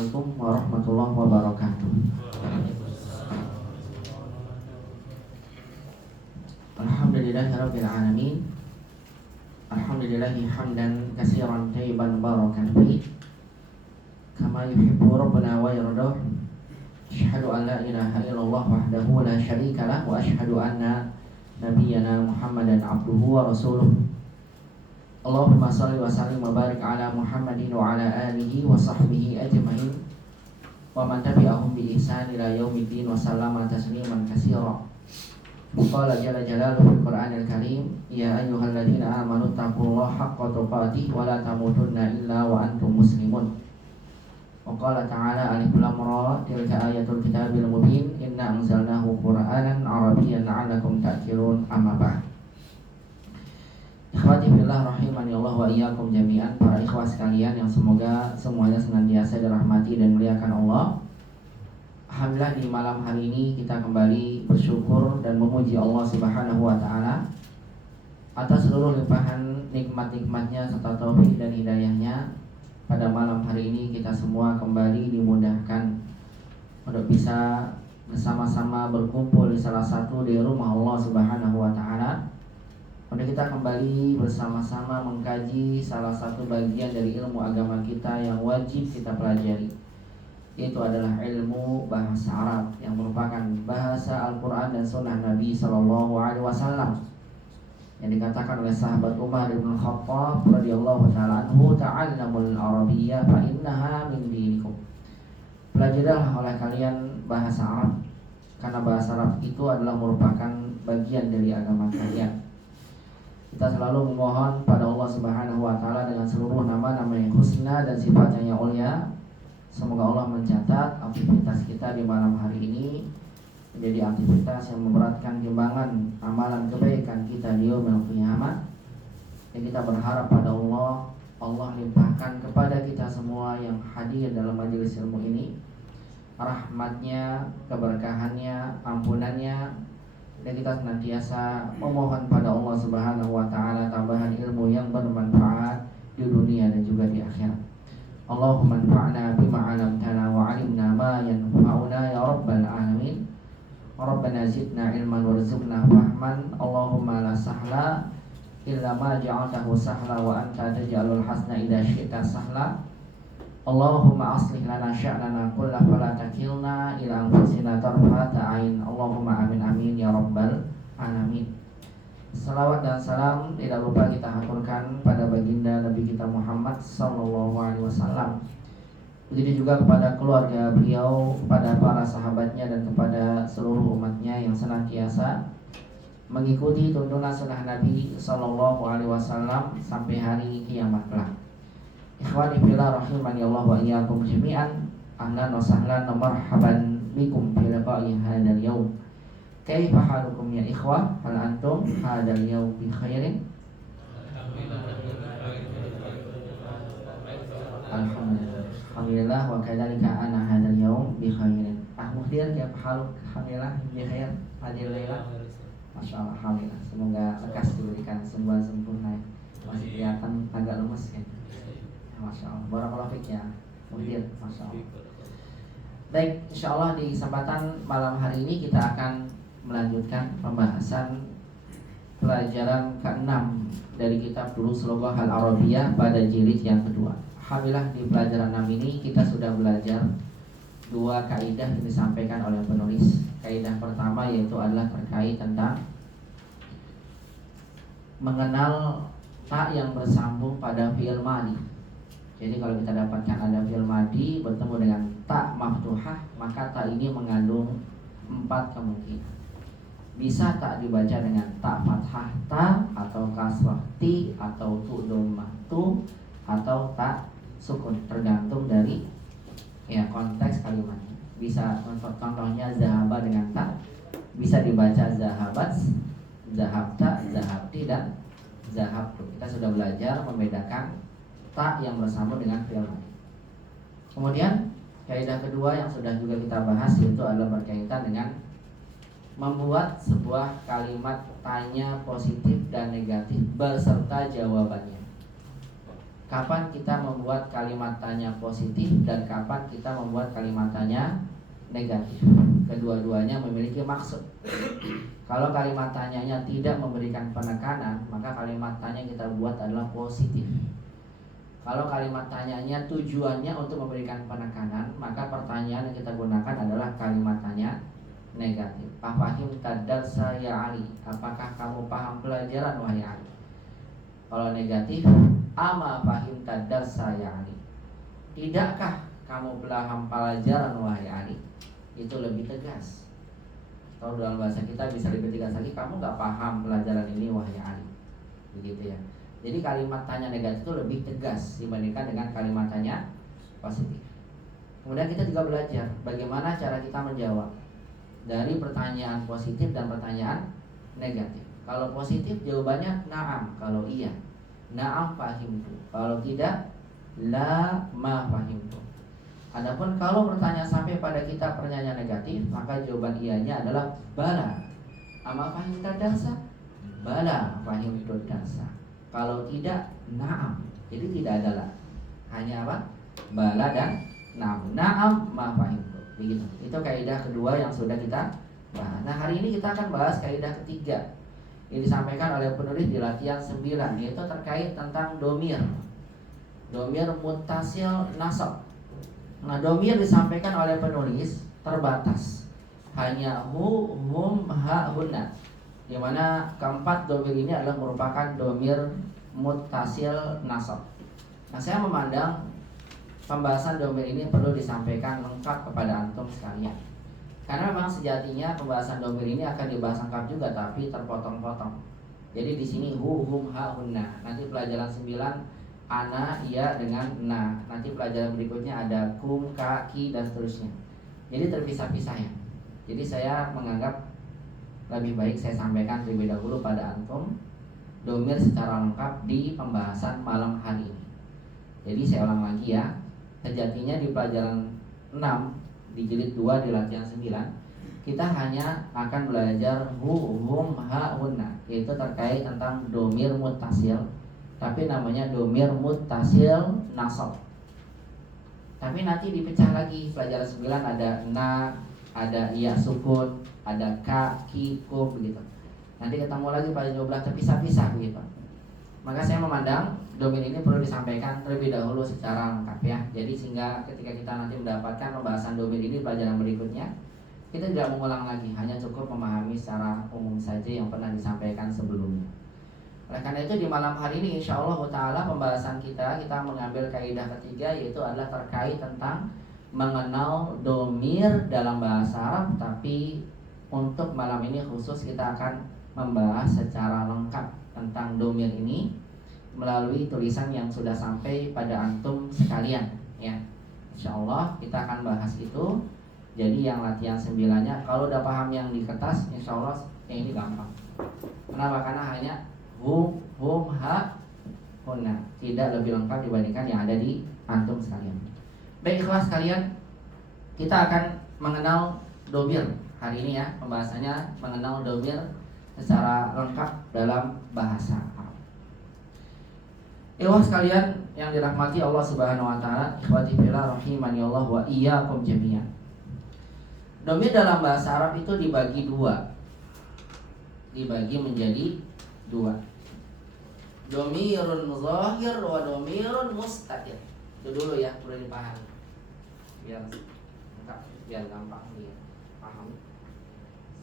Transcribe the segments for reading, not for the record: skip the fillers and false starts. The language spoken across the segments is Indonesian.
Assalamualaikum warahmatullahi wabarakatuh. Alhamdulillahirabbil alamin. Alhamdulillahi hamdan katsiran thayyiban barakan fihi kama yuhibbu rabbuna wa yardah. Asyhadu an la ilaha illallah wahdahu la syarika lah wa asyhadu anna nabiyyana Muhammadan abduhu wa rasuluh. Allahumma salli wa sallim wa barik ala Muhammadin wa ala alihi wa sahbihi ajma'in wa man tabi'ahum bi ihsan ila yaumiddin wa sallama tasliman katsira. Qala jalla jalaluhu fil Qur'anil Karim, ya ayyuhalladzina amanu taqullaha haqqa tuqatih wa la tamutunna illa wa antum muslimun. Wa qala ta'ala alif lam ra tilka ayatul kitabil mubin inna anzalnahu Qur'anan arabiyyan la'allakum ta'qilun. Amma ba'd. Ikhwati fillah rahimani Allah wa iyyakum jami'an. Para ikhwah sekalian yang semoga semuanya senantiasa dirahmati dan muliakan Allah. Alhamdulillah di malam hari ini kita kembali bersyukur dan memuji Allah Subhanahu wa taala atas seluruh limpahan nikmat-nikmatnya serta taufik dan hidayahnya. Pada malam hari ini kita semua kembali dimudahkan untuk bisa bersama-sama berkumpul di salah satu di rumah Allah Subhanahu wa taala. Untuk kita kembali bersama-sama mengkaji salah satu bagian dari ilmu agama kita yang wajib kita pelajari, yaitu adalah ilmu bahasa Arab yang merupakan bahasa Al-Quran dan Sunnah Nabi SAW, yang dikatakan oleh sahabat Umar bin Khattab radhiyallahu ta'ala anhu, ta'allamul arabiyyah fa innaha min dinikum. Pelajarilah oleh kalian bahasa Arab, karena bahasa Arab itu adalah merupakan bagian dari agama kalian. Kita selalu memohon pada Allah Subhanahu wa taala dengan seluruh nama-nama yang husna dan sifatnya yang mulia, semoga Allah mencatat aktivitas kita di malam hari ini menjadi aktivitas yang memberatkan timbangan amalan kebaikan kita di yaumil qiyamah. Dan kita berharap pada Allah, Allah limpahkan kepada kita semua yang hadir dalam majelis ilmu ini rahmatnya, keberkahannya, ampunannya. Dan kita senantiasa memohon pada Allah Subhanahu wa taala tambahan ilmu yang bermanfaat di dunia dan juga di akhirat. Allahumma anfa'na bima 'allamtana wa 'allimna ma yanfa'una ya rabbal alamin. Rabbana zidna ilman warzuqna fahman. Allahumma la sahla illa ma ja'altahu sahla wa anta taj'alul hasna idza syi'ta sahla. Allahumma aslih lana sya'nana kullah wa la takilna ila anfusina tarfata ain. Allahumma amin amin ya rabbal alamin. Salawat dan salam tidak lupa kita haturkan pada baginda Nabi kita Muhammad sallallahu alaihi wasallam. Begitu juga kepada keluarga beliau, kepada para sahabatnya dan kepada seluruh umatnya yang senantiasa mengikuti tuntunan sunnah Nabi sallallahu alaihi wasallam sampai hari kiamat kelak. Ikhwani fillah rahimani Allah wa iyyakum jami'an. Ahlan wa sahlan wa marhaban bikum fi liqa'i hadzal yaum. Kaifa halukum ya ikhwah? Hal antum hadzal yaum bi khairin? Alhamdulillah wa kadzalika ana hadzal yaum bi khairin. Muhdir ya haluk alhamdulillah bi khair hadil laila. Masyaallah alhamdulillah. Semoga lekas diberikan sembuhan sempurna. Masih kelihatan agak lemes ya. Masya Allah, barakallahu fiik ya Muhdir, Masya Allah. Baik, insya Allah di kesempatan malam hari ini kita akan melanjutkan pembahasan pelajaran ke-6 dari kitab Durus Lughah Al-Arabiyyah pada jilid yang kedua. Alhamdulillah di pelajaran 6 ini kita sudah belajar dua kaidah yang disampaikan oleh penulis. Kaidah pertama yaitu adalah terkait tentang mengenal ta yang bersambung pada fi'il madhi. Jadi kalau kita dapatkan ada fi'il madhi bertemu dengan ta maftuhah, maka ta ini mengandung 4 kemungkinan. Bisa tak dibaca dengan ta fathah ta, atau kasrah ti, atau tu dhammah tu, atau ta sukun, tergantung dari ya konteks kalimatnya. Bisa contohnya zahaba dengan ta, bisa dibaca zahabat, zahabta, zahabti, dan zahabtu. Kita sudah belajar membedakan ta yang bersambung dengan fi'il madhi. Kemudian kaidah kedua yang sudah juga kita bahas yaitu adalah berkaitan dengan membuat sebuah kalimat tanya positif dan negatif beserta jawabannya. kapan kita membuat kalimat tanya positif dan kapan kita membuat kalimat tanya negatif. Kedua-duanya memiliki maksud. Kalau kalimat tanyanya tidak memberikan penekanan, maka kalimat tanya kita buat adalah positif. Kalau kalimat tanyanya tujuannya untuk memberikan penekanan, maka pertanyaan yang kita gunakan adalah kalimat tanya negatif. Afahim tadarsa ya Ali, apakah kamu paham pelajaran wahai Ali? Kalau negatif, ama fahim tadarsa ya Ali, tidakkah kamu paham pelajaran wahai Ali? Itu lebih tegas. Kalau dalam bahasa kita bisa lebih tegas lagi, kamu gak paham pelajaran ini wahai Ali, begitu ya. Jadi kalimat tanya negatif itu lebih tegas dibandingkan dengan kalimat tanya positif. Kemudian kita juga belajar bagaimana cara kita menjawab dari pertanyaan positif dan pertanyaan negatif. Kalau positif jawabannya na'am, kalau iya na'am fahimtu, kalau tidak la ma fahimtu. Adapun kalau pertanyaan sampai pada kita pertanyaan negatif, maka jawaban iyanya adalah bala. Ama fahimta darsa? Bala fahimtu darsa. Kalau tidak na'am. Jadi tidak ada la. Hanya apa? Bala dan na'am. Na'am ma fahimtu. Begitu. Itu kaidah kedua yang sudah kita bahas. Nah, hari ini kita akan bahas kaidah ketiga yang disampaikan oleh penulis di latihan 9, yaitu terkait tentang domir. Domir muttasil nasab. Nah, domir disampaikan oleh penulis terbatas, hanya hu, hum, ha, hunna, di mana keempat domir ini adalah merupakan domir muttasil nasab. Nah, saya memandang pembahasan domir ini perlu disampaikan lengkap kepada antum sekalian, karena memang sejatinya pembahasan domir ini akan dibahas lengkap juga, tapi terpotong-potong. Jadi di sini hu, hum, ha, hunna. Nanti pelajaran 9 ana, ia dengan na. Nanti pelajaran berikutnya ada kum, ka, ki, dan seterusnya. Jadi terpisah-pisah ya. Jadi saya menganggap lebih baik saya sampaikan terlebih dahulu pada antum domir secara lengkap di pembahasan malam hari ini. Jadi saya ulang lagi ya. Sejatinya di pelajaran 6 di jilid 2 di latihan 9 kita hanya akan belajar hu, hum, ha, hunna, yaitu terkait tentang domir muttasil, tapi namanya domir muttasil nasab. Tapi nanti dipecah lagi. Pelajaran 9 ada na, ada iya sukun, ada ka, ki, kum, begitu. Nanti ketemu lagi pada 12 terpisah-pisah begitu. Maka saya memandang domir ini perlu disampaikan terlebih dahulu secara lengkap ya. Jadi sehingga ketika kita nanti mendapatkan pembahasan domir ini pelajaran berikutnya, kita tidak mengulang lagi, hanya cukup memahami secara umum saja yang pernah disampaikan sebelumnya. Oleh karena itu di malam hari ini insya Allah ta'ala pembahasan kita mengambil kaidah ketiga, yaitu adalah terkait tentang mengenal domir dalam bahasa Arab. Tapi untuk malam ini khusus kita akan membahas secara lengkap tentang domir ini melalui tulisan yang sudah sampai pada antum sekalian ya. Insya Allah kita akan bahas itu. Jadi yang latihan 9-nya kalau udah paham yang di kertas, insya Allah yang ini gampang. Kenapa? Karena hanya hum, ha, hunna, tidak lebih lengkap dibandingkan yang ada di antum sekalian. Baik ikhlas sekalian, kita akan mengenal domir hari ini ya. Pembahasannya mengenal domir secara lengkap dalam bahasa Arab. Ikhlas sekalian yang dirahmati Allah Subhanahu wa taala, ikhwati fillah rahimani Allah wa iyyakum jami'an. Domir dalam bahasa Arab itu dibagi menjadi dua. Domirun zahir wa domirun mustatir. Itu dulu ya, perlu dipahami biar gampang dia paham.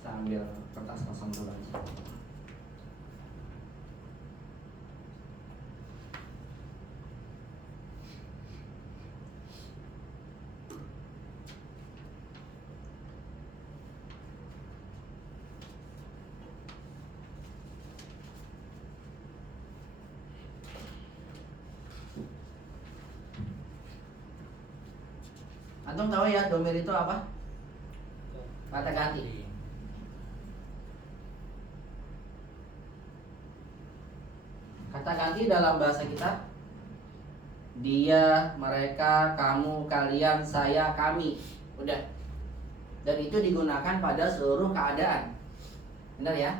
Sambil kertas kosong dulu aja. Antum tahu ya domir itu apa? Kata ganti. Kata ganti dalam bahasa kita dia, mereka, kamu, kalian, saya, kami. Udah. Dan itu digunakan pada seluruh keadaan. Benar ya?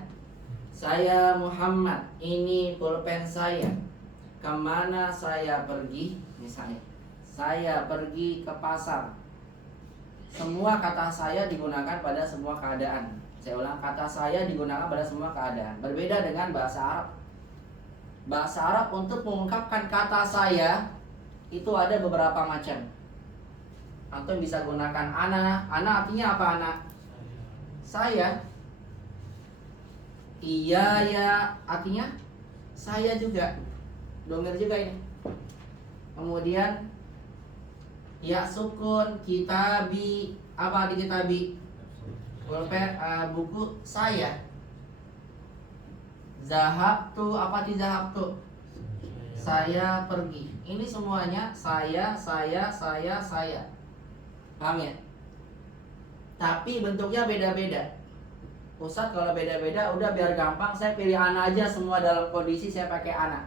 Saya Muhammad, ini pulpen saya. kemana saya pergi, misalnya saya pergi ke pasar. Semua kata saya digunakan pada semua keadaan. Saya ulang, kata saya digunakan pada semua keadaan. Berbeda dengan bahasa Arab. Bahasa Arab untuk mengungkapkan kata saya itu ada beberapa macam. Antum bisa gunakan ana. Ana artinya apa ana? Saya. Iya ya artinya saya juga. Domir juga ini. Kemudian ya sukun, kitabi, apa di kitabi? Buku saya. Zahabtu, apa di zahabtu? Saya pergi. Ini semuanya saya. Paham ya? Tapi bentuknya beda-beda. Ustadz kalau beda-beda udah biar gampang saya pilih ana aja, semua dalam kondisi saya pakai ana.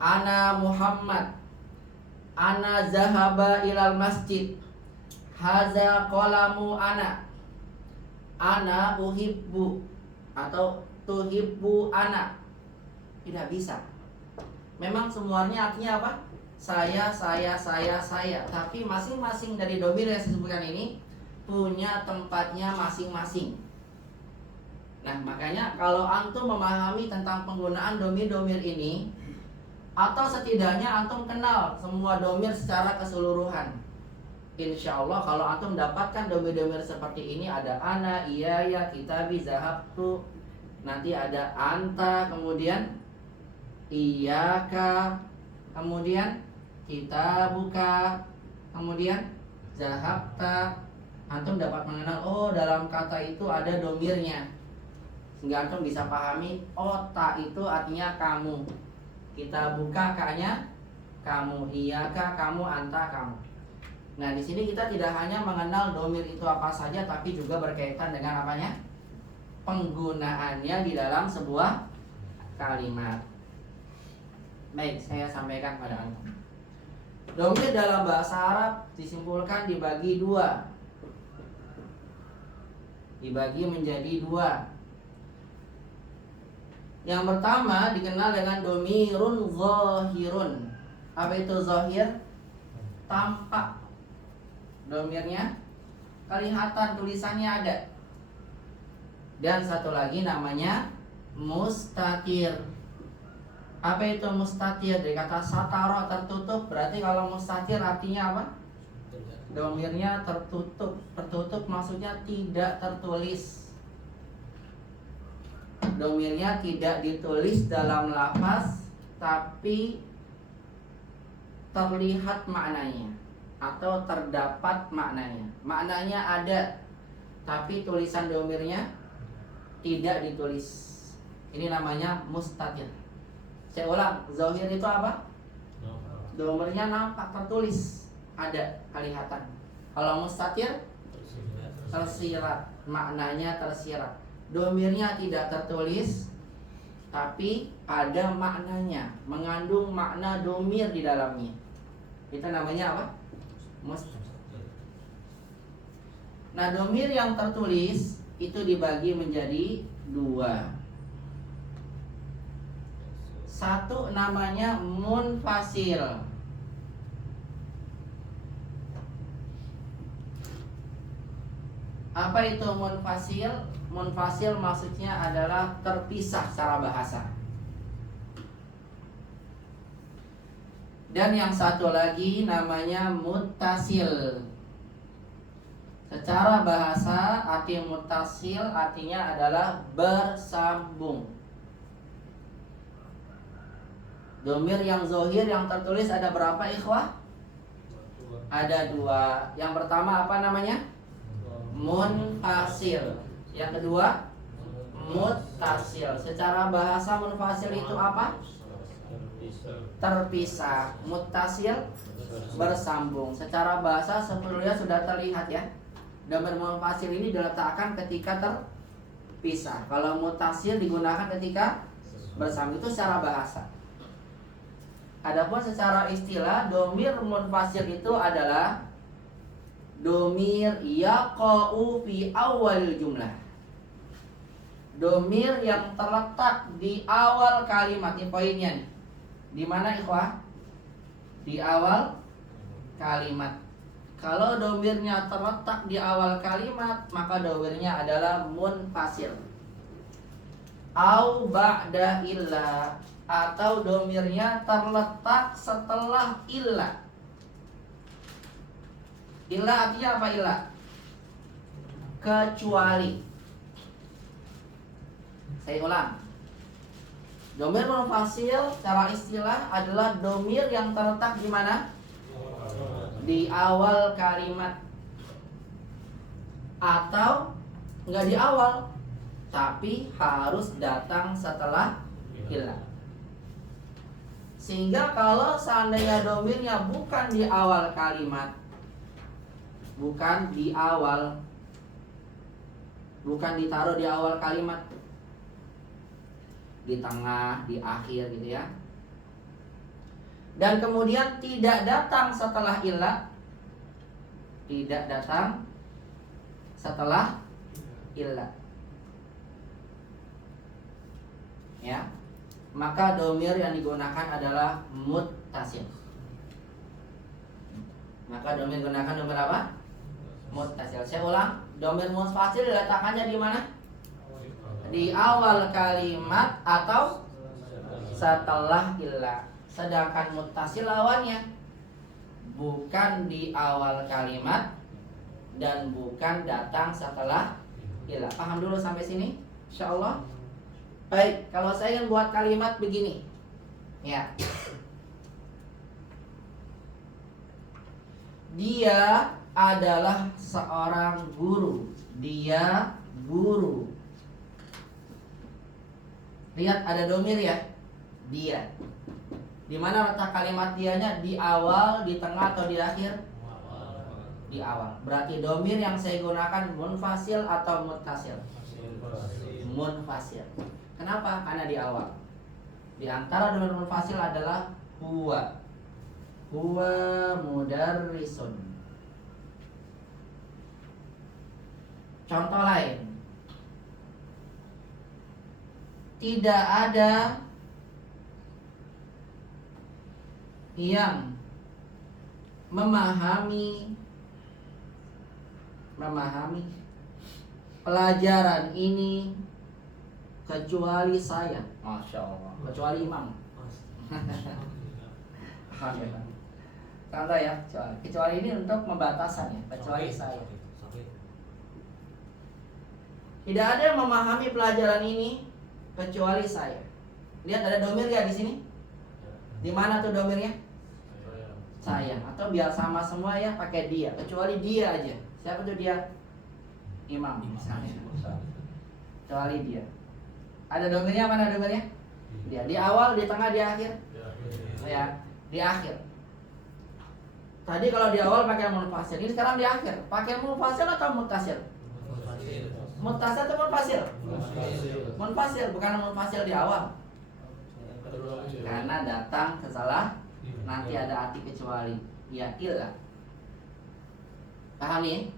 Ana Muhammad. Ana zahaba ilal masjid. Haza qalamu ana. Ana uhibbu atau tuhibbu ana. Tidak bisa. Memang semuanya artinya apa? Saya. Tapi masing-masing dari domir yang saya sebutkan ini punya tempatnya masing-masing. Nah, makanya kalau antum memahami tentang penggunaan domir-domir ini, atau setidaknya antum kenal semua domir secara keseluruhan, insya Allah kalau antum dapatkan domir-domir seperti ini, ada ana, iya ya, kitabi, zahabtu, nanti ada anta, kemudian iyaka, kemudian kitabuka, kemudian zahabta. Antum dapat mengenal, oh dalam kata itu ada domirnya, sehingga antum bisa pahami, oh ta itu artinya kamu, kita buka kaknya kamu, iyaka kamu, anta kamu. Nah di sini kita tidak hanya mengenal domir itu apa saja, tapi juga berkaitan dengan apanya, penggunaannya di dalam sebuah kalimat. Baik, saya sampaikan pada antum. Domir dalam bahasa Arab disimpulkan dibagi dua, dibagi menjadi dua. Yang pertama dikenal dengan domirun zahirun. Apa itu zahir? Tampak. Domirnya kelihatan, tulisannya ada. Dan satu lagi namanya mustatir. Apa itu mustatir? Dari kata satara, tertutup. Berarti kalau mustatir artinya apa? Domirnya tertutup. Tertutup maksudnya tidak tertulis. Domirnya tidak ditulis dalam lafaz, tapi terlihat maknanya atau terdapat maknanya. Maknanya ada, tapi tulisan domirnya tidak ditulis. Ini namanya mustatir. Saya ulang, zahir itu apa? Domirnya nampak, tertulis, ada, kelihatan. Kalau mustatir tersirat, maknanya tersirat. Domirnya tidak tertulis, tapi ada maknanya, mengandung makna domir di dalamnya. Itu namanya apa? Mustatir. Nah, domir yang tertulis itu dibagi menjadi dua. Satu namanya munfasil. Apa itu munfasil? Munfasil maksudnya adalah terpisah secara bahasa. Dan yang satu lagi namanya muttasil. Secara bahasa arti muttasil artinya adalah bersambung. Domir yang zohir yang tertulis ada berapa ikhwah? Ada dua. Yang pertama apa namanya? Munfasil. Yang kedua muttasil. Secara bahasa munfasil itu apa? Terpisah. Muttasil bersambung. Secara bahasa sebetulnya sudah terlihat ya. Domir munfasil ini diletakkan ketika terpisah. Kalau muttasil digunakan ketika bersambung. Itu secara bahasa. Adapun secara istilah, domir munfasil itu adalah domir yaqa'u fi awal jumlah. Domir yang terletak di awal kalimat. Ini poinnya nih. Di mana ikhwah? Di awal kalimat. Kalau domirnya terletak di awal kalimat, maka domirnya adalah munfasil. Au ba'da illa, atau domirnya terletak setelah illa. Illa artinya apa illa? Kecuali. Saya ulang. Domir munfasil secara istilah adalah domir yang terletak di mana? Di awal kalimat. Atau enggak di awal, tapi harus datang setelah illa. Sehingga kalau seandainya domirnya bukan di awal kalimat, bukan di awal, bukan ditaruh di awal kalimat, di tengah, di akhir gitu ya, dan kemudian tidak datang setelah illa, tidak datang setelah illa, ya, maka domir yang digunakan adalah muttasil. Maka domir gunakan domir apa? Muttasil. Saya ulang, domir muttasil diletakkannya di mana? Di awal kalimat atau setelah illa. Sedangkan muttasil lawannya bukan di awal kalimat dan bukan datang setelah illa. Paham dulu sampai sini? Insyaallah. Baik, kalau saya ingin buat kalimat begini, ya. Dia adalah seorang guru. Dia guru. Lihat ada domir ya, dia. Di mana letak kalimat dianya? Di awal, di tengah, atau di akhir? Di awal. Berarti domir yang saya gunakan munfasil atau muttasil? Munfasil. Kenapa? Karena di awal. Di antara domir munfasil adalah huwa. Huwa mudarrisun. Contoh lain. Tidak ada yang memahami pelajaran ini kecuali saya. Masya Allah. Kecuali imam. Contoh ya, kecuali ini untuk pembatasan ya. Kecuali saya. Tidak ada yang memahami pelajaran ini kecuali saya. Lihat ada domir ya di sini. Di mana tuh domirnya? Saya. Atau biar sama semua ya, pakai dia. Kecuali dia aja. Siapa tuh dia? Imam. Kecuali dia. Ada domirnya, mana domirnya? Dia. Di awal, di tengah, di akhir. Ya, di akhir. Tadi kalau di awal pakai munfasil, ini sekarang di akhir. Pakai munfasil atau muttasil? Muttasil atau munfasil? Munfasil, bukan munfasil di awal. Karena datang setelah nanti ada arti kecuali. Ya illa. Paham nih?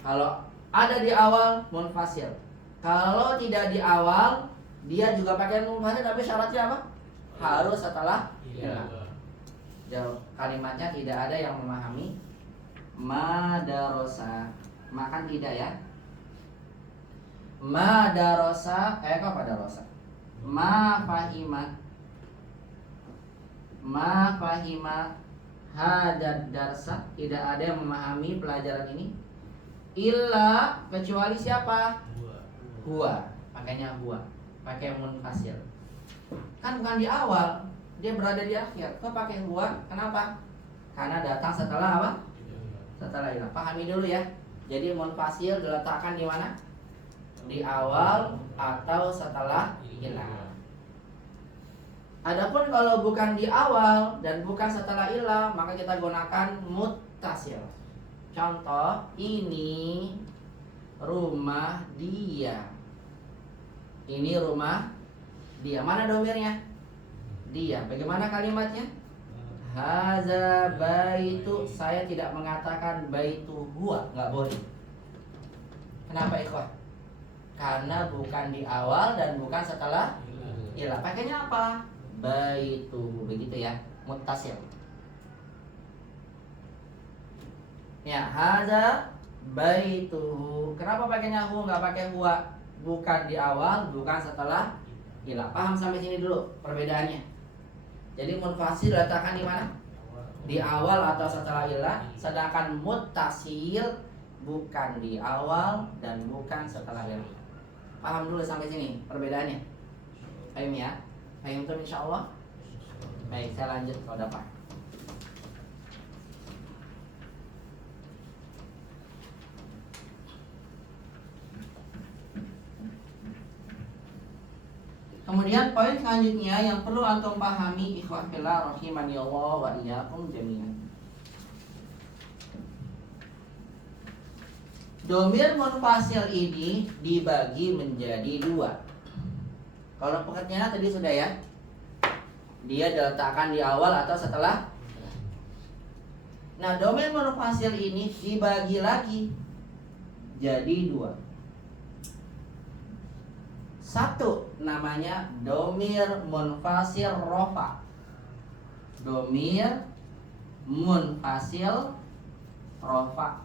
Kalau ada di awal munfasil. Kalau tidak di awal, dia juga pakai munfasil, tapi syaratnya apa? Harus setelah illa. Kalimatnya tidak ada yang memahami madarosa. Makan tidak ya? Madarosa, kok madarosa? Ma fahima hadad darsa. Tidak ada yang memahami pelajaran ini illa, kecuali siapa? Huwa. Pakainya huwa, pakai munfasil. Kan bukan di awal, dia berada di akhir. Kok pakai huwa? Kenapa? Karena datang setelah apa? Setelah illa. Pahami dulu ya. Jadi munfasil diletakkan di mana? Di awal atau setelah illa. Adapun kalau bukan di awal dan bukan setelah illa, maka kita gunakan muttasil. Contoh, ini rumah dia. Ini rumah dia. Mana domirnya? Dia. Bagaimana kalimatnya? Haza baitu. Saya tidak mengatakan baitu huwa, nggak boleh. Kenapa ikhwah? Karena bukan di awal dan bukan setelah illa. Pakainya apa? baituhu, begitu ya, muttasil. Ya, hadza baituhu. Kenapa pakainya hu nggak pakai huwa? Bukan di awal, bukan setelah ila. Paham sampai sini dulu perbedaannya. Jadi munfasil letakkan di mana? Di awal atau setelah ila, sedangkan muttasil bukan di awal dan bukan setelah ila. Paham dulu sampai sini perbedaannya. Paham ya? Paham tuh insyaallah. Baik, saya lanjut kalau dapat. Kemudian poin selanjutnya yang perlu antum pahami, ikhwah fillah rahimani Allah wa iyyakum jami'an. Domir munfasil ini dibagi menjadi dua. Kalau pengertiannya tadi sudah ya. Dia diletakkan di awal atau setelah. Nah, domir munfasil ini dibagi lagi jadi dua. Satu namanya domir munfasil rofa. Domir munfasil rofa.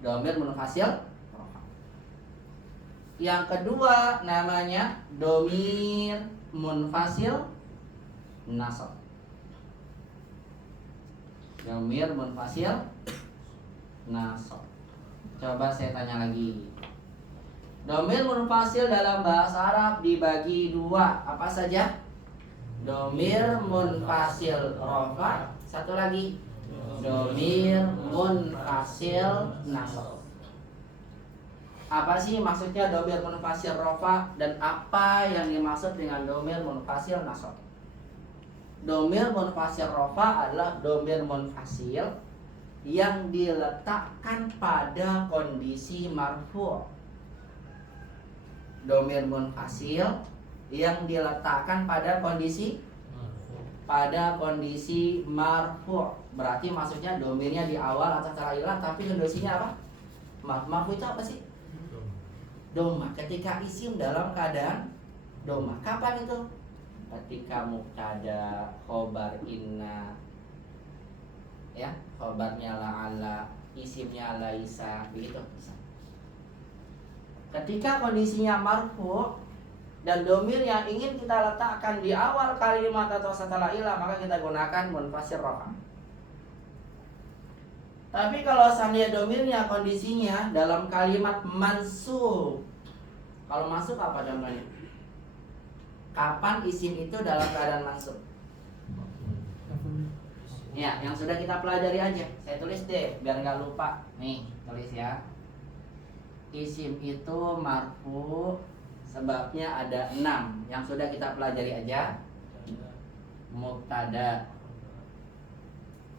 Domir munfasil rofa. Yang kedua namanya domir munfasil nasab. Domir munfasil nasab. Coba saya tanya lagi. Domir munfasil dalam bahasa Arab dibagi dua. Apa saja? Domir munfasil rofa. Satu lagi, domir munfasil nasab. Apa sih maksudnya domir munfasil rofa dan apa yang dimaksud dengan domir munfasil nasab? Domir munfasil rofa adalah domir munfasil yang diletakkan pada kondisi marfu'. Domir munfasil yang diletakkan pada kondisi marfu'. Berarti maksudnya domirnya di awal atau setelah ilah, tapi kondisinya apa? Marfu' itu apa sih? Doma. Ketika isim dalam keadaan doma. Kapan itu? Ketika mubtada, khobar inna, ya, khobarnya la'ala, isimnya laisa, begitu bisa. Ketika kondisinya marfu' dan domir yang ingin kita letakkan di awal kalimat atau setelah ilah, maka kita gunakan munfasil rofa. Tapi kalau seandainya domirnya kondisinya dalam kalimat mansub, kalau masuk apa contohnya? Kapan isim itu dalam keadaan mansub? Ya, yang sudah kita pelajari aja. Saya tulis deh, biar nggak lupa. Nih, tulis ya. Isim itu marfu, sebabnya ada 6. Yang sudah kita pelajari aja. Mubtada.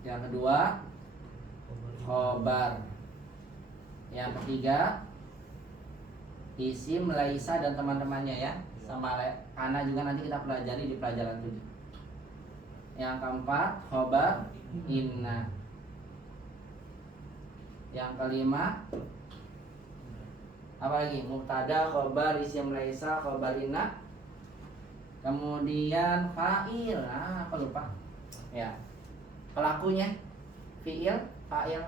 Yang kedua, khobar. Yang ketiga, isim laisa dan teman-temannya ya. Sama ana juga nanti kita pelajari di pelajaran 7. Yang keempat, khobar inna. Yang kelima, apa lagi? Mubtada, khobar, isim laisa, khobar inna. Kemudian fa'il. Apa lupa? Ya. Pelakunya fi'il, fa'il.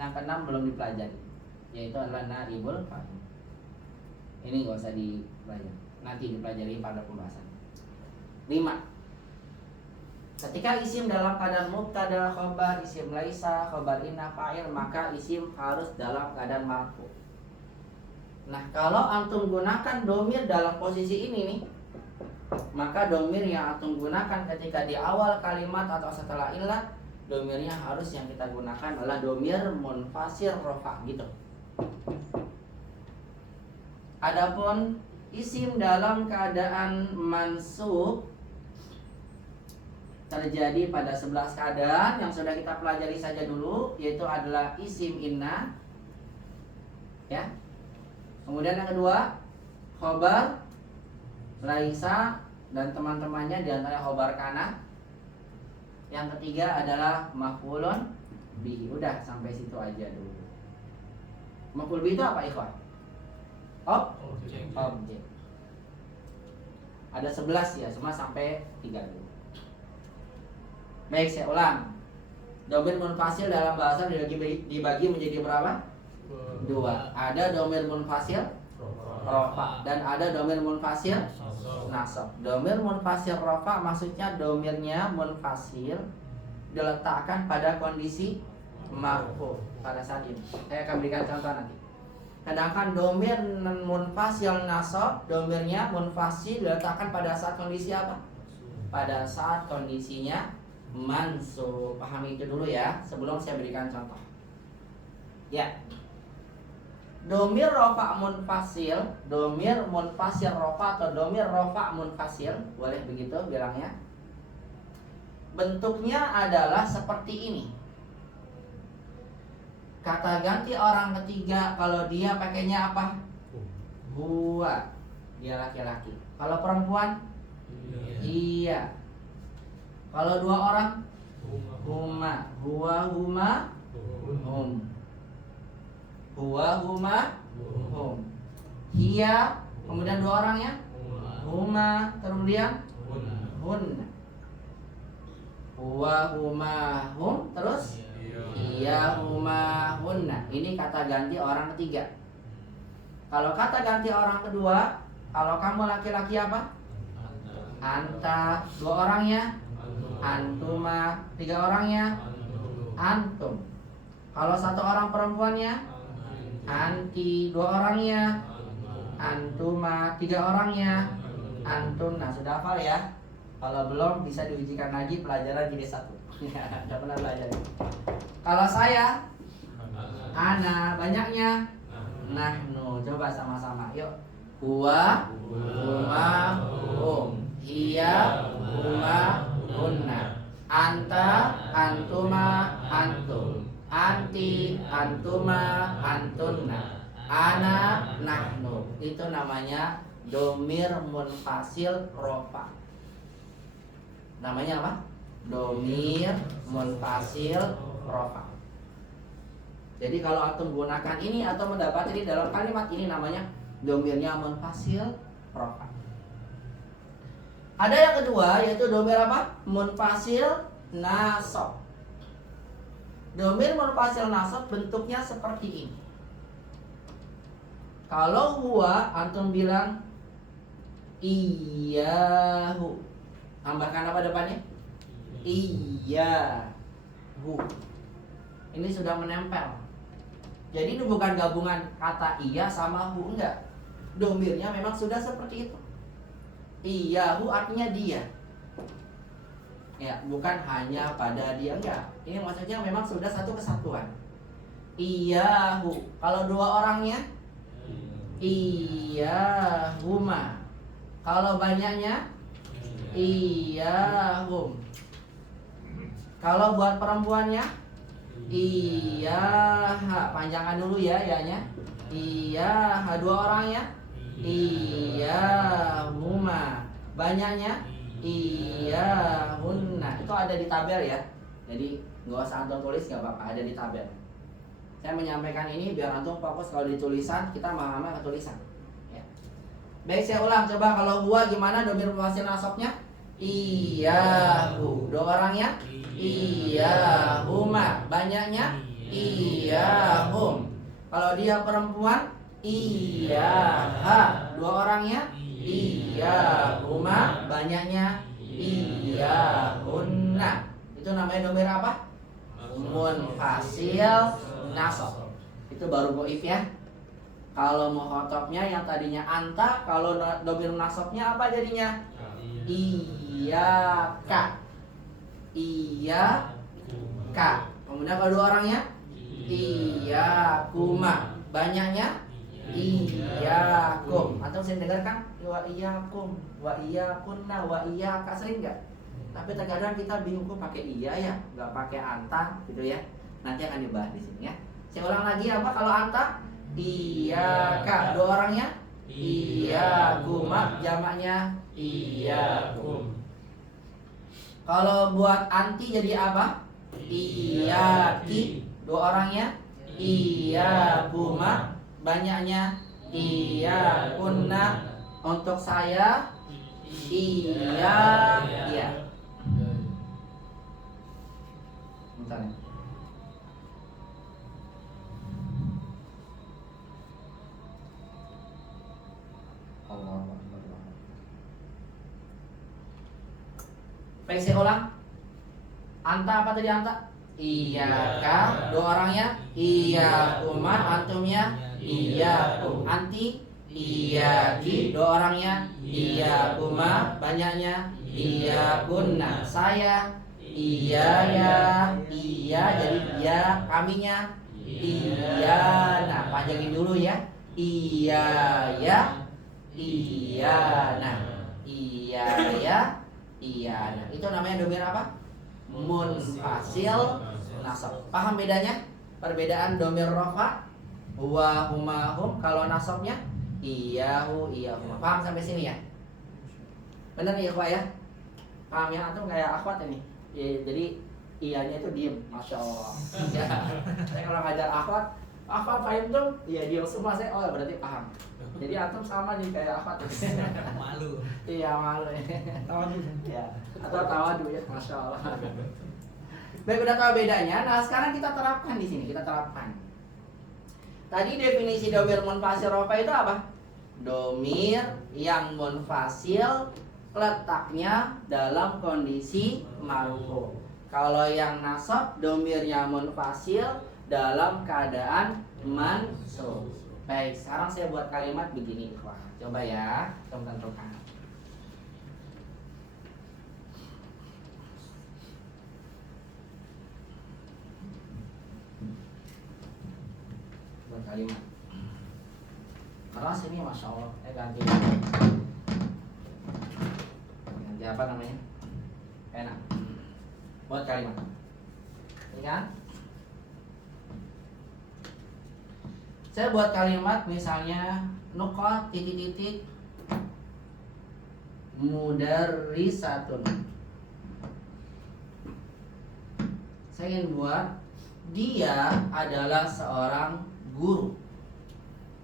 Yang keenam belum dipelajari, yaitu adalah naibul fa'il. Ini gak usah dipelajari, nanti dipelajari pada pembahasan. 5. Ketika isim dalam keadaan mubtada, khobar, isim laisa, khobar inna, fa'il, maka isim harus dalam keadaan marfu. Nah, kalau antum gunakan domir dalam posisi ini nih, maka domir yang antum gunakan ketika di awal kalimat atau setelah ilah, domirnya harus yang kita gunakan adalah domir munfasil rofa gitu. Adapun isim dalam keadaan mansub terjadi pada 11 keadaan yang sudah kita pelajari saja dulu, yaitu adalah isim inna, ya. Kemudian yang kedua, khobar, laisa dan teman-temannya diantaranya khobar kana. Yang ketiga adalah maf'ulun bihi. Udah sampai situ aja dulu. Maf'ul bihi itu apa, ikhwan? objek. Ada 11 ya, semua sampai 3 dulu. Baik, saya ulang. Domir munfasil dalam bahasa dibagi menjadi berapa? 2. Ada domir munfasil rofa dan ada domir munfasil nasab. Domir munfasil rofa maksudnya domirnya munfasil diletakkan pada kondisi marfu pada saat ini. Saya akan berikan contoh nanti. Sedangkan domir munfasil nasab, domirnya munfasil diletakkan pada saat kondisi apa? Pada saat kondisinya mansub. Pahami itu dulu ya sebelum saya berikan contoh. Ya. Domir rofa munfasil, domir munfasil rofa atau domir rofa munfasil, boleh begitu bilangnya. Bentuknya adalah seperti ini. Kata ganti orang ketiga kalau dia pakainya apa? Huwa, dia laki-laki. Kalau perempuan? Iya. Kalau 2 orang? Huma, huwa, huma, hum. Huwa, huma, hum. Hiya, kemudian 2 orangnya? Huma, kemudian? Hunna. Huwa, huma, hum, terus? Hiya, huma, hunna. Ini kata ganti orang ketiga. Kalau kata ganti orang kedua, kalau kamu laki-laki apa? Anta. 2 orangnya? Antuma. 3 orangnya? Antum. Kalau 1 orang perempuannya? Anti. 2 orangnya? Antuma. 3 orangnya? Antun. Nah, sudah hafal ya? Kalau belum bisa diujikan lagi pelajaran jilid 1. Tidak pernah belajar. Kalau saya, ana, banyaknya nahnu. Coba sama-sama. Yuk. Huwa, huma, hum. Hiya, huma, hunna. Anta, antuma, antum. Anti, antuma, antunna. Ana, nahnu. Itu namanya domir munfasil rofa. Namanya apa? Domir munfasil rofa. Jadi kalau antum gunakan ini atau mendapati di dalam kalimat ini namanya domirnya munfasil rofa. Ada yang kedua yaitu domir apa? Munfasil nasab. Domir munfasil nasab bentuknya seperti ini. Kalau huwa antum bilang iyahu. Tambahkan apa depannya? Iyahu. Ini sudah menempel. Jadi ini bukan gabungan kata iya sama hu, enggak. Domirnya memang sudah seperti itu. Iyahu artinya dia. Ya, bukan hanya pada dia, enggak. Ini maksudnya memang sudah satu kesatuan. Iyahu. Kalau 2 orangnya? Iyahuma. Kalau banyaknya? Iyahum. Kalau buat perempuannya? Iyaha. Panjangkan dulu ya ya-nya. Iyaha. 2 orangnya? Iyahuma. Banyaknya? Iyahunna. Itu ada di tabel ya. Jadi nggak usah antum tulis, nggak apa-apa, ada di tabel. Saya menyampaikan ini biar antum fokus kalau di tulisan, kita memahami ke tulisan ya. Baik, saya ulang. Coba kalau huwa gimana domir munfasil nasabnya? Iyahu. 2 orangnya? Iyahuma. Banyaknya? Iyahum. Kalau dia perempuan? Iyaha. 2 orangnya? Iyahuma. Banyaknya? Iyahunna. Itu namanya domir apa? Munfasil nasab. Itu baru mu'if ya. Kalau mukhatabnya yang tadinya anta, kalau domir nasabnya apa jadinya? Iyaka. Iyaka. Kemudian kalau 2 orangnya? Iyakuma. Banyaknya? Iyakum. Atau sering dengar kan? Wa iyakum, wa iyakunna, wa iyaka. Sering nggak? Tapi terkadang kita bingung kok pakai iya ya, nggak pakai anta gitu ya. Nanti akan dibahas di sini ya. Saya ulang lagi apa kalau anta? Iyaka. 2 orangnya? Iyakuma. Jamaknya? Iyakum. Kalau buat anti jadi apa? Iyaki. 2 orangnya? Iyakuma. Banyaknya? iya kunna. Untuk saya, iya. Bentar ya. Allahu Akbar. Baik, saya ulang. Anta apa tadi anta? Iyaka. Dua orangnya. Iyakuma. Antumnya. Iyakum. Anti. Iyaki. Dua orangnya. Iyakuma. Banyaknya. Iyakunna. Saya. Iyaya. Iya. Jadi iya. Kaminya. Iyana. Panjangin dulu ya. Iyaya. Iyana. Iyaya. Iyana. Itu namanya domir apa? Munfasil nasab. Paham bedanya? Perbedaan domir rofa huwa huma hum. Kalau nasabnya iyahu iyahuma. Paham sampai sini ya? Bener ya ikhwah ya? Paham ya? Antum kayak akhwat ini ya, jadi iyanya itu diem. Masya Allah ya. Saya kalau ngajar akhwat paham tuh? Iya diem semua. Saya oh berarti paham. Jadi antum sama nih kayak akhwat. Malu. Iya malu tawadu ya. Atau tawadu ya. Masya Allah. Baik, udah tahu bedanya. Nah sekarang kita terapkan di sini. Kita terapkan. Tadi definisi domir munfasil rofa itu apa? Domir yang munfasil letaknya dalam kondisi marfu. Kalau yang nasab domir yang munfasil dalam keadaan mansub. Baik, sekarang saya buat kalimat begini, ikhwah. Coba ya, kita tentukan. Buat kalimat. Keras ini, masya Allah. Ganti apa namanya? Enak. Buat kalimat. Ini kan? Saya buat kalimat misalnya nukot titik-titik mudarrisatun. Saya ingin buat dia adalah seorang guru.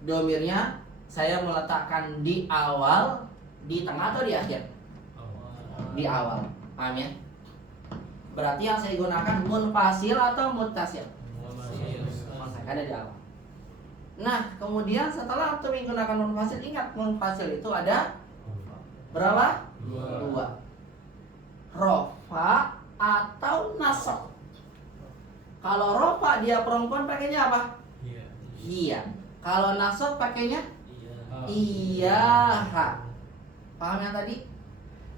Domirnya saya meletakkan di awal, di tengah atau di akhir? Di awal. Paham ya? Berarti yang saya gunakan munfasil atau muttasil? Ada di awal. Nah, kemudian setelah antum menggunakan munfasil, ingat munfasil itu ada berapa? Dua. Rofa atau nasab. Kalau rofa dia perempuan pakainya apa? Iya. Kalau nasab pakainya iyaha. Paham yang tadi?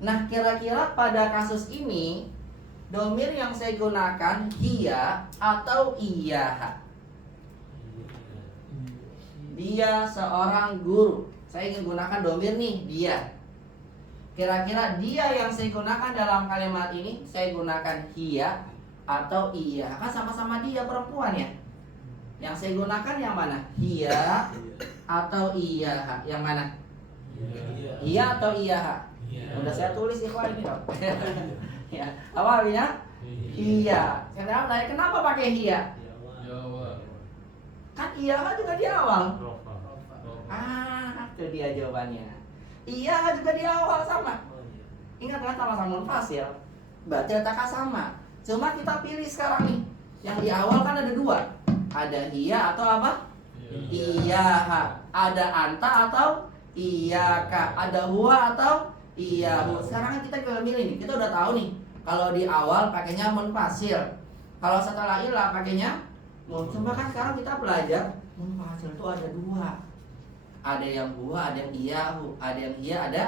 Nah, kira-kira pada kasus ini domir yang saya gunakan hiya atau iyaha? Dia seorang guru. Saya ingin gunakan domir nih, dia. Kira-kira dia yang saya gunakan dalam kalimat ini, saya gunakan hiya atau iya? Kan sama-sama dia perempuan ya. Yang saya gunakan yang mana? Hiya atau iya? Yang mana? Iya atau iya? Udah saya tulis ikhwan ini dong. Ya, awalnya iya. Kenapa pakai hiya? Kan iya juga di awal. Itu dia jawabannya. Iya juga di awal sama. Ingat kan sama-sama munfasil. Berarti letaknya sama. Cuma kita pilih sekarang nih. Yang di awal kan ada dua. Ada iya atau apa? Iyaha. Ada anta atau iyaka. Ada huwa atau iyahu. Sekarang kan kita milih nih. Kita udah tahu nih. Kalau di awal pakainya munfasil. Kalau setelah ilah pakainya coba kan sekarang kita belajar munfasil itu ada dua. Ada yang huwa, ada yang iyahu, ada yang iya, ada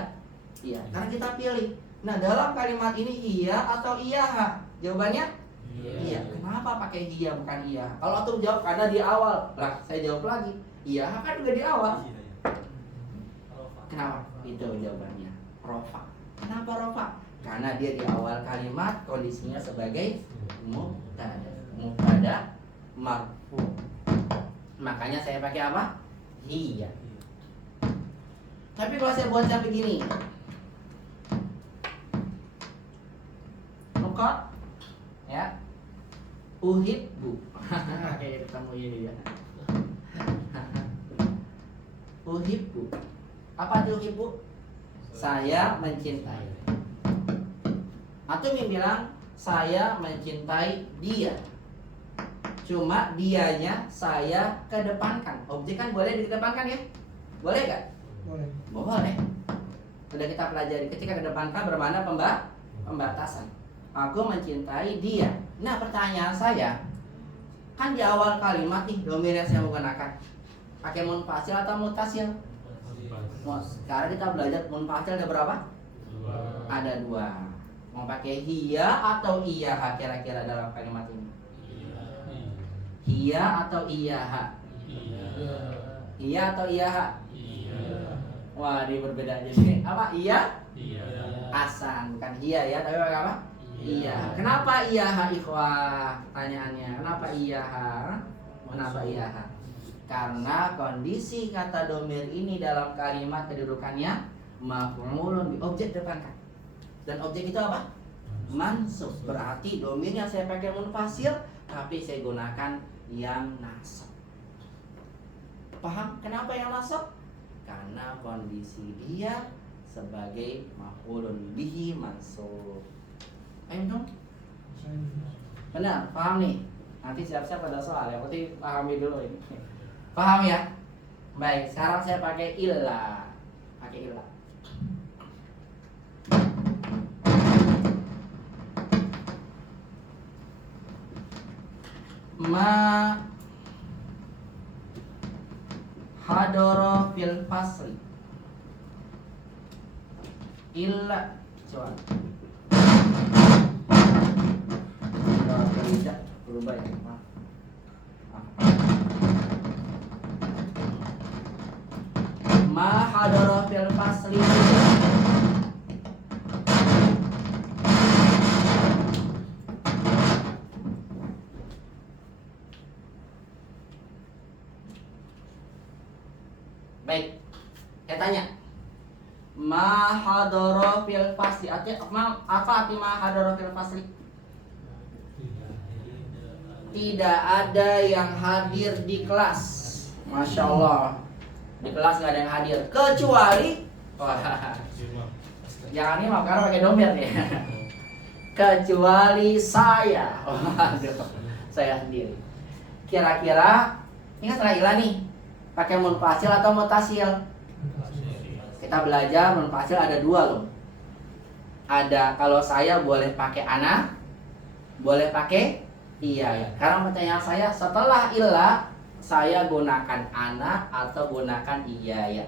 iya. Karena kita pilih. Nah, dalam kalimat ini iya atau iyaha? Jawabannya iya. Kenapa pakai iya bukan iya? Kalau antum jawab karena di awal. Lah, saya jawab lagi. Iyaha kan juga di awal. Kenapa? Itu jawabannya. Rofa. Kenapa rofa? Karena dia di awal kalimat kondisinya sebagai mubtada. Mubtada marfu. Makanya saya pakai apa? Iya. Tapi kalau saya buatnya begini, nukat, ya, uhibbu. Kayak ketemu ini ya. uhibbu. Apa itu uhibbu? Saya mencintai. Atau yang bilang saya mencintai dia. Cuma dianya saya kedepankan. Objek kan boleh dikedepankan ya? Boleh gak? Boleh. Boleh. Sudah kita pelajari ketika kedepankan bermakna pembatasan. Aku mencintai dia. Nah pertanyaan saya, kan di awal kalimat nih domir yang saya menggunakan pakai munfasil atau mutasil? Sekarang kita belajar munfasil ada berapa? Ada 2. Mau pakai hiya atau iyaha kira-kira dalam kalimat ini? Hiya atau iyaha? Hiya atau iyaha? Wah, dia berbeda jadi apa? Iya? Asan, bukan hiya ya, tapi pakai apa? Iya. Kenapa iyaha ikhwah? Pertanyaannya, kenapa iyaha? Kenapa iyaha? Karena kondisi kata domir ini dalam kalimat kedudukannya maf'ulun bi, objek depankan. Dan objek itu apa? Mansub. Berarti domirnya saya pakai munfasil, tapi saya gunakan yang nasab. Paham kenapa yang nasab? Karena kondisi dia sebagai maf'ulun bihi mansub. Ayo dong. Benar, paham nih? Nanti siap-siap ada soal, yang penting pahami dulu ini. Paham ya? Baik, sekarang saya pakai illa. Pakai illa. Ma hadara fil fasli illa coba tidak berubah ya, maaf. Ma hadara fil fasli baik, saya tanya ma hadara fil fasli apa arti ma hadara fil fasli? Tidak ada yang hadir di kelas. Masya Allah, di kelas nggak ada yang hadir kecuali jangan ini mau karena pakai domir ya. Kecuali saya. Saya sendiri. Kira-kira ini kan setelah ilah nih, pakai munfasil atau mutasil? Kita belajar munfasil ada 2 loh. Ada kalau saya boleh pakai ana, boleh pakai iya ya. Karena pertanyaan saya, setelah ilah saya gunakan ana atau gunakan iya ya?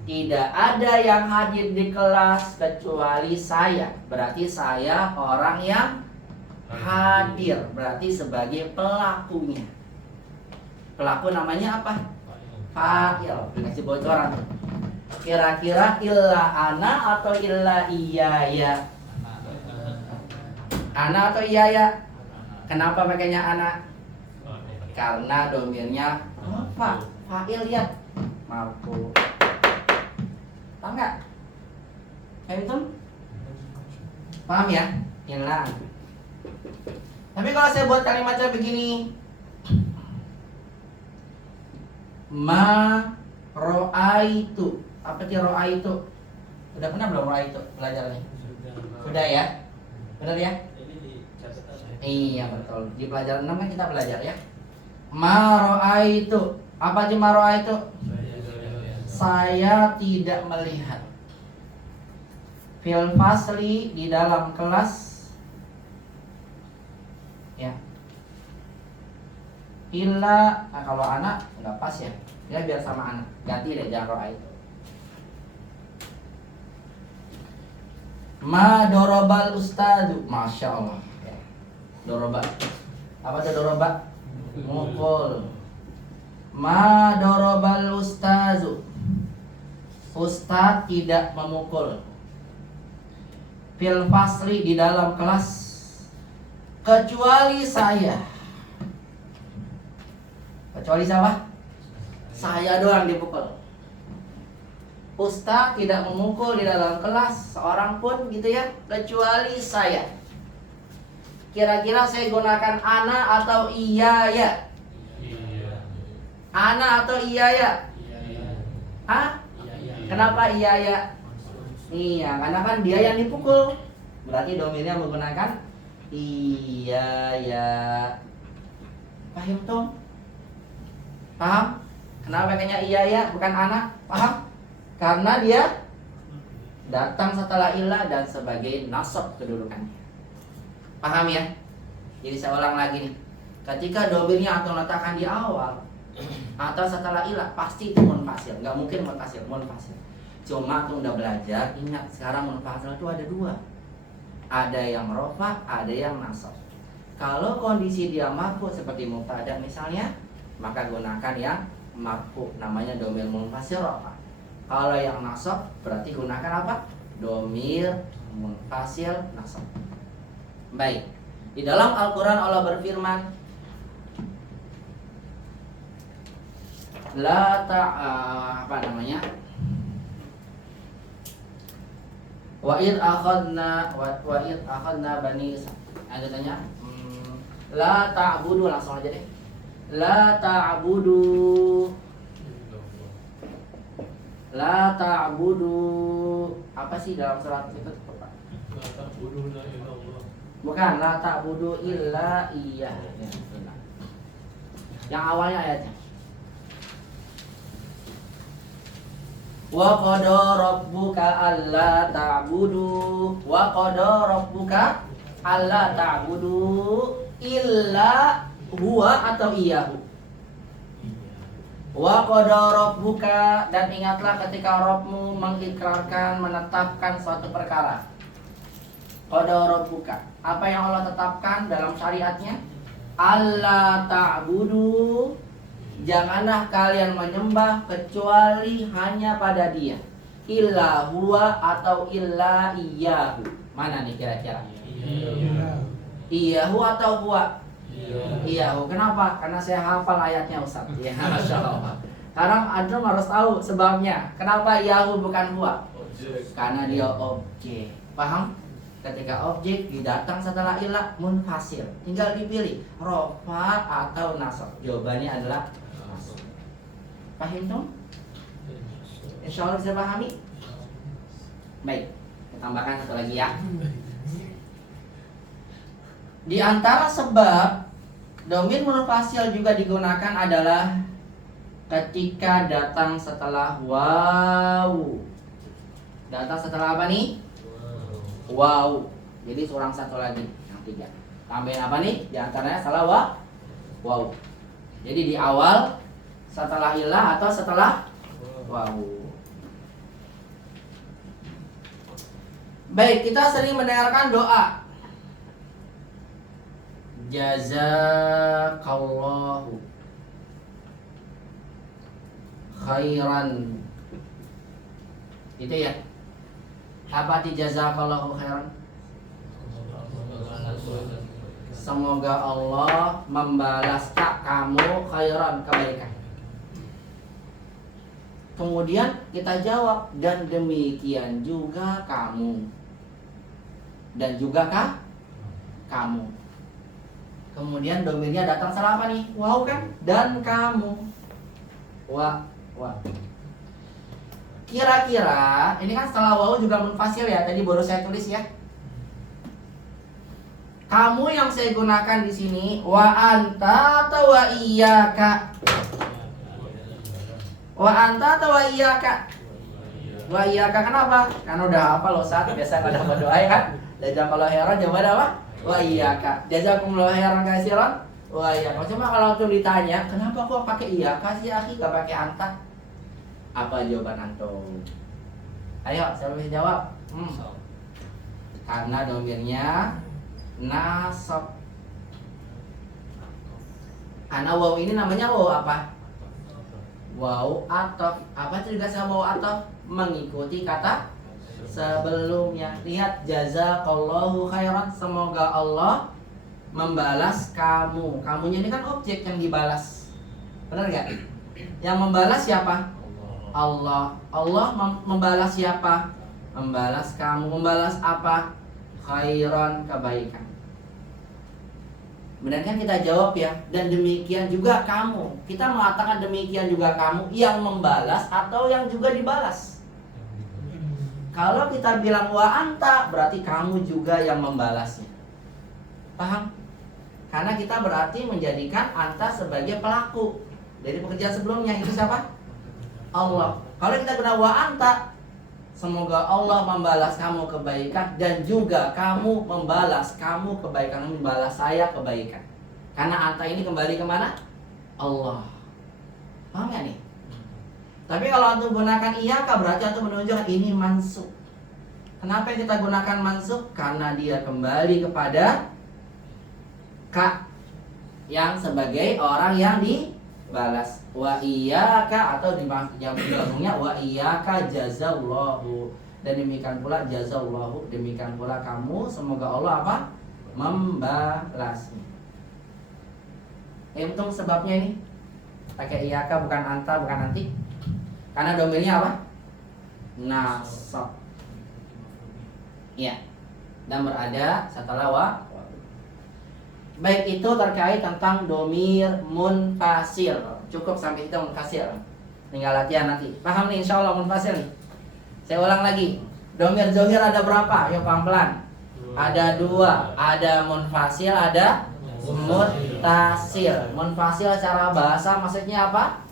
Tidak ada yang hadir di kelas kecuali saya. Berarti saya orang yang hadir. Berarti sebagai pelakunya. Pelaku namanya apa? Fa'il. Dikasih bocoran. Kira-kira illa ana atau illa iya ya? Ana atau iya ya? Kenapa pakainya ana? Karena domirnya apa? Fa'il lihat. Marfu. Paham nggak? Itu? Paham ya? Illa. Tapi kalau saya buat kalimatnya begini, ma ro'aitu. Apa sih ro'aitu? Udah pernah belum ro'aitu pelajarannya? Sudah ya? Benar ya? Iya betul. Di pelajaran 6 kan kita belajar ya. Ma ro'aitu. Apa sih ma ro'aitu? Saya tidak melihat. Fil fasli di dalam kelas. Ya. Illa, nah kalau anak nggak pas ya. Ya biar sama anak. Ganti deh jangan ro'a itu. Ma dorobal ustadu. Masya Allah. Ya. Doroba. Apa itu doroba? Mukul. Ma dorobal ustazu. Ustaz tidak memukul. Fil fasli di dalam kelas kecuali saya. Kecuali siapa? Saya doang dipukul. Ustaz tidak memukul di dalam kelas seorang pun gitu ya, kecuali saya. Kira-kira saya gunakan ana atau iya ya? Ana atau iya ya? Hah? Kenapa iya ya? Iya, karena kan dia yang dipukul. Berarti domirnya menggunakan iya ya. Paham tuh? Paham? Kenapa pakainya iya ya bukan anak? Paham? Karena dia datang setelah ilah dan sebagai nasab kedudukannya. Paham ya? Jadi saya ulang lagi nih. Ketika domirnya atau letakkan di awal atau setelah ilah, pasti itu munfasil. Nggak mungkin munfasil. Cuma tuh udah belajar, ingat sekarang munfasil itu ada dua. Ada yang rofa, ada yang nasab. Kalau kondisi dia marfu seperti mubtada misalnya, maka gunakan yang marfu, namanya domir munfasil rofa. Kalau yang nasab berarti gunakan apa? Domir munfasil nasab. Baik. Di dalam Al-Quran Allah berfirman, Wa id akhadna bani ada tanya la ta'budu, langsung aja deh. La ta'budu apa sih dalam surat itu, Pak? La ta'budu la ilallah. Bukan, la ta'budu illa iyyah. Yang awalnya ayatnya. Wa qada rabbuka alla ta'budu illa huwa atau iyyahu. Wa qada rabbuka, dan ingatlah ketika Rabbmu mengikrarkan, menetapkan suatu perkara. Qada rabbuka, apa yang Allah tetapkan dalam syariatnya? Alla ta'budu, janganlah kalian menyembah kecuali hanya pada Dia. Illa huwa atau illa iyyahu. Mana nih kira-kira? Iyyahu atau huwa? Iyyahu. Kenapa? Karena saya hafal ayatnya, Ustaz. Ya, Masya Allah. Sekarang antum harus tahu sebabnya. Kenapa iyyahu bukan huwa? Karena dia objek. Paham? Ketika objek didatang setelah ilah, munfasil. Tinggal dipilih rofa atau nasab. Jawabannya adalah nasab. Paham dong? Insya Allah bisa pahami. Baik, kita tambahkan satu lagi ya. Di antara sebab domir munfasil juga digunakan adalah ketika datang setelah waw. Datang setelah apa nih? Wow. Jadi kurang satu lagi, yang tiga. Tambahin apa nih? Di antaranya salah wow. Jadi di awal, setelah ilah atau setelah wow. Baik, kita sering mendengarkan doa jazakallahu khairan. Itu ya. Apa arti jazakallahu khairan? Semoga Allah membalas kamu khairan, kebaikan. Kemudian kita jawab, dan demikian juga kamu. Dan juga kamu. Kemudian domirnya datang salah apa nih? Wow kan? Dan kamu. Wah. Kira-kira ini kan setelah waw juga munfasil ya. Tadi baru saya tulis ya. Kamu yang saya gunakan di sini wa anta atau wa iyyaka. Wa anta atau wa iyyaka. Wa iyyaka kenapa? Kan udah hafal loh saat biasa enggak dapat doa ya kan. Jazakallahu khairan jawaban apa? Wa iyyaka. Jazakumullahu khairan katsiran. Wa iyyaka. Cuma kalau tuh ditanya, kenapa kok pakai iyyaka sih akhi, enggak pakai anta? Apa jawaban antum? Ayo, siapa bisa jawab? Karena domirnya nasab. Karena waw ini namanya waw apa? Waw ataf. Apa itu juga sama waw ataf? Mengikuti kata sebelumnya. Lihat, jazakallahu khairan, semoga Allah membalas kamu. Kamunya ini kan objek yang dibalas. Benar gak? Yang membalas siapa? Allah. Allah membalas siapa? Membalas kamu. Membalas apa? Khairan, kebaikan. Benar kan kita jawab ya. Dan demikian juga kamu. Kita mengatakan demikian juga kamu yang membalas atau yang juga dibalas. Kalau kita bilang wa anta, berarti kamu juga yang membalasnya. Paham? Karena kita berarti menjadikan anta sebagai pelaku dari pekerjaan sebelumnya. Itu siapa? Allah. Kalau kita gunakan wa anta, semoga Allah membalas kamu kebaikan dan juga kamu membalas kamu kebaikan, membalas saya kebaikan. Karena anta ini kembali kemana? Allah. Paham ya nih? Tapi kalau antum gunakan iyaka berarti antum menunjukkan ini mansub. Kenapa kita gunakan mansub? Karena dia kembali kepada ka yang sebagai orang yang dibalas. Wa iyyaka atau yang digabungnya wa iyyaka jazallahu. Dan demikian pula jazallahu, demikian pula kamu semoga Allah apa? Membalasnya. Untung sebabnya ini pakai iyyaka bukan anta, bukan nanti. Karena domainnya apa? Nasab. Iya. Dan berada setelah wa. Baik itu terkait tentang domir munfasil. Cukup sampai itu munfasil. Tinggal latihan nanti. Paham nih insyaallah munfasil nih. Saya ulang lagi. Domir zohir ada berapa? Yuk pelan-pelan. Ada 2. Ada munfasil, ada muttasil. Munfasil secara bahasa maksudnya apa?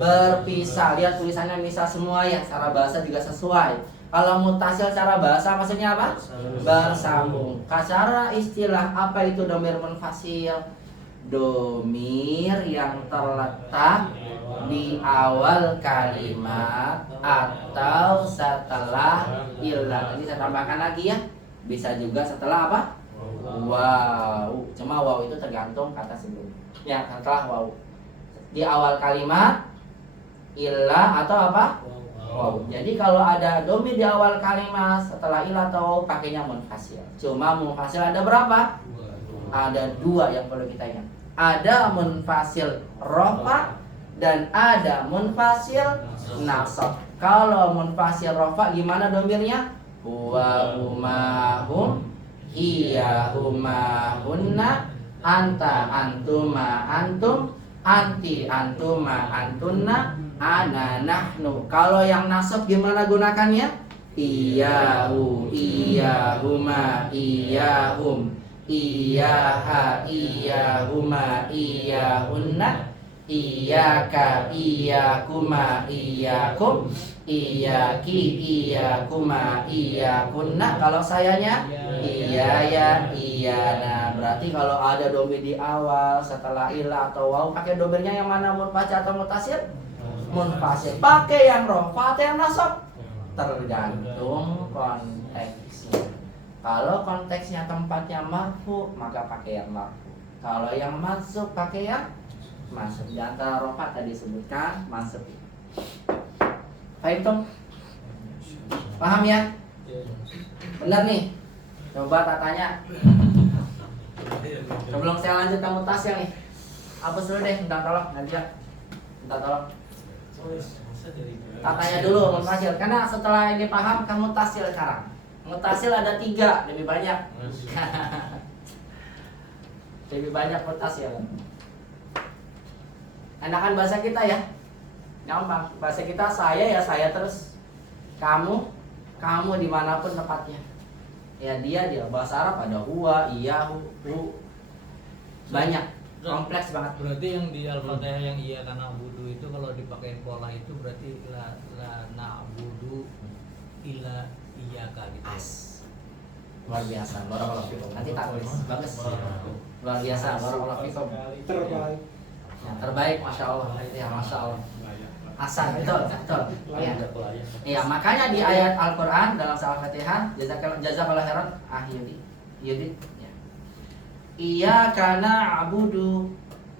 Berpisah. Lihat tulisannya misah semua ya. Secara bahasa juga sesuai. Kalau muttasil secara bahasa maksudnya apa? Bersambung. Secara istilah apa itu domir munfasil? Domir yang terletak di awal kalimat atau setelah ilah. Nanti saya tambahkan lagi ya. Bisa juga setelah apa? Wow. Cuma wow itu tergantung kata sebelum. Ya, setelah wow. Di awal kalimat ilah atau apa? Wow. Jadi kalau ada domir di awal kalimat setelah ilah atau wow pakainya munfasil. Cuma munfasil ada berapa? Ada 2 yang perlu kita ingat. Ada munfasil rofa dan ada munfasil nasab. Kalau munfasil rofa gimana domirnya? Huwa huma hum, hiya huma hunna, anta antuma antum, anti antuma antunna, ana nahnu. Kalau yang nasab gimana gunakannya? Iyahu, iyahuma, iyahum, iyaha, iyahuma, iyahunna, iyaka, iyakuma, iyakum, iyaki, iyakuma, iyakunna. Kalau sayanya iyaya, iyana. Berarti kalau ada domir di awal setelah ilah atau waw, pakai domirnya yang mana? Munfasil atau muttasil? Munfasil. Pakai yang rofa atau yang nasab? Tergantung konteksnya. Kalau konteksnya tempatnya marfu, maka pakai yang marfu. Kalau yang mansub pakai yang mansub. Di antara rofa tadi sebutkan mansub. Paham Tom? Paham ya? Benar nih. Coba tatanya. Sebelum saya lanjut ke muttasil nih. Hapus dulu deh, minta tolong, Nadia. Minta tolong. Tatanya dulu muttasil. Karena setelah ini paham, kamu muttasil sekarang. Muttasil ada 3, lebih banyak. Lebih banyak muttasil. Enakan bahasa kita ya. Gampang. Bahasa kita saya ya saya terus. Kamu dimanapun tempatnya. Ya dia. Bahasa Arab ada huwa, iyahu, hu. Banyak. Kompleks banget. Berarti yang di Al-Fatihah yang iya karena budu itu kalau dipakai pola itu berarti la na'budu illa iyyaka gitu. Luar biasa. Barakallahu fikum. Nanti tak tulis. Bagus. Luar biasa. Barakallahu fikum. Terbaik. Ya, terbaik, masya Allah. Ya, masya Allah. Hasan, betul. Ya. Ya, makanya di ayat Al-Quran dalam surah Al-Fatihah, jazakallahu khairan, Yudi. Iyyaka na'budu.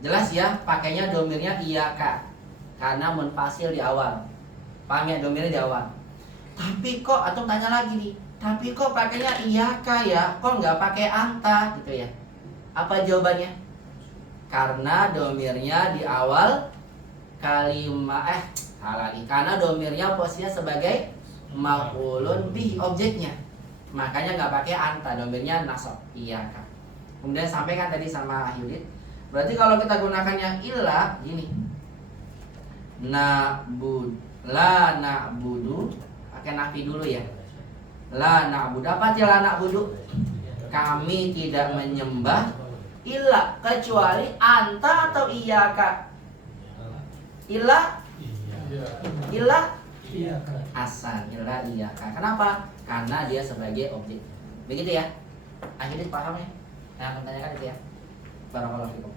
Jelas ya, pakainya domirnya iyyaka. Karena munfasil di awal. Paham ya, domirnya di awal. Tapi kok, atau tanya lagi nih, tapi kok pakainya iyyaka ya? Kok nggak pakai anta gitu ya? Apa jawabannya? Karena domirnya di awal kalimat karena domirnya posisinya sebagai maf'ulun bih objeknya. Makanya nggak pakai anta, domirnya nasab iyyaka. Kemudian sampaikan tadi sama Ahyudit. Berarti kalau kita gunakannya illa gini. La na'budu, pakai nafi dulu ya. La na'budu, apa arti la na'budu? Kami tidak menyembah illa kecuali anta atau iyaka. Illa asan, illa iyaka. Kenapa? Karena dia sebagai objek. Begitu ya. Akhirnya paham ya? Yang akan tanyakan itu ya. Barakallahu fikum.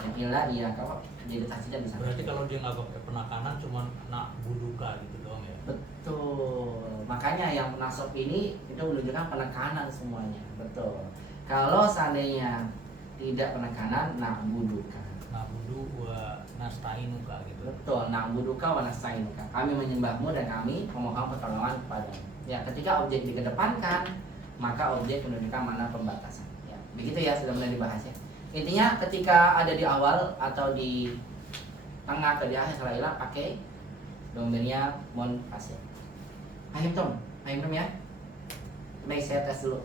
Yang illa iyaka kok jadi tasjid di sana. Berarti kalau dia nggak pakai penekanan cuma nak buduka gitu doang ya. Betul. Makanya yang nasab ini itu menunjukkan penekanan semuanya. Betul. Kalau seandainya tidak penekanan, na'buduka. Na'budu wa nasta'inuka gitu. Betul, na'buduka wa nasta'inuka. Kami menyembahmu dan kami memohon pertolongan kepadamu. Ya, ketika objek dikedepankan, maka objek menunjukkan mana pembatasan. Ya, begitu ya, sudah mulai dibahas ya. Intinya ketika ada di awal atau di tengah atau di akhir salah ilah, pakai domirnya munfasil. Ayam Tom ya. Baik, saya tes dulu.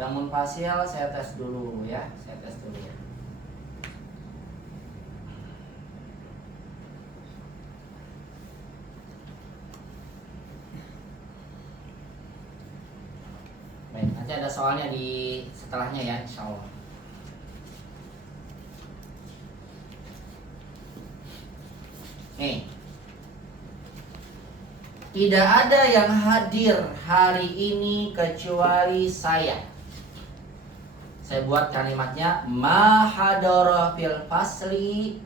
Yang munfasil saya tes dulu ya, Baik, nanti ada soalnya di setelahnya ya, insya Allah. Nih, tidak ada yang hadir hari ini kecuali saya. Saya buat kalimatnya ma hadara fil fasli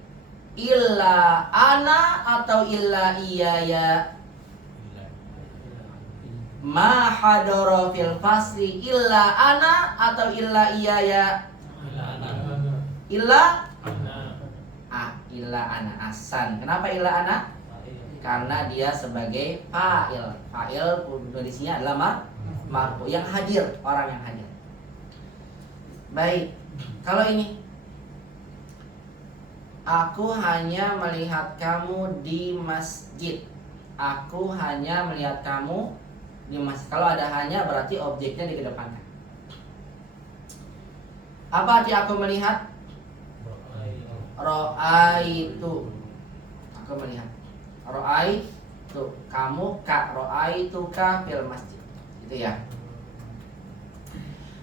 illa ana atau illa iyaya. Ma hadara fil fasli illa ana atau illa iyaya. Illa illa ana asan. Kenapa illa ana? Karena dia sebagai fa'il. Fa'il kondisinya adalah marfu, yang hadir, orang yang hadir. Baik, kalau ini aku hanya melihat kamu di masjid. Aku hanya melihat kamu di masjid. Kalau ada hanya berarti objeknya dikedepankan. Apa arti aku melihat? Ro'aitu. Aku melihat. Ro'aitu. Kamu ka ro'aitu ka fil masjid. Gitu ya.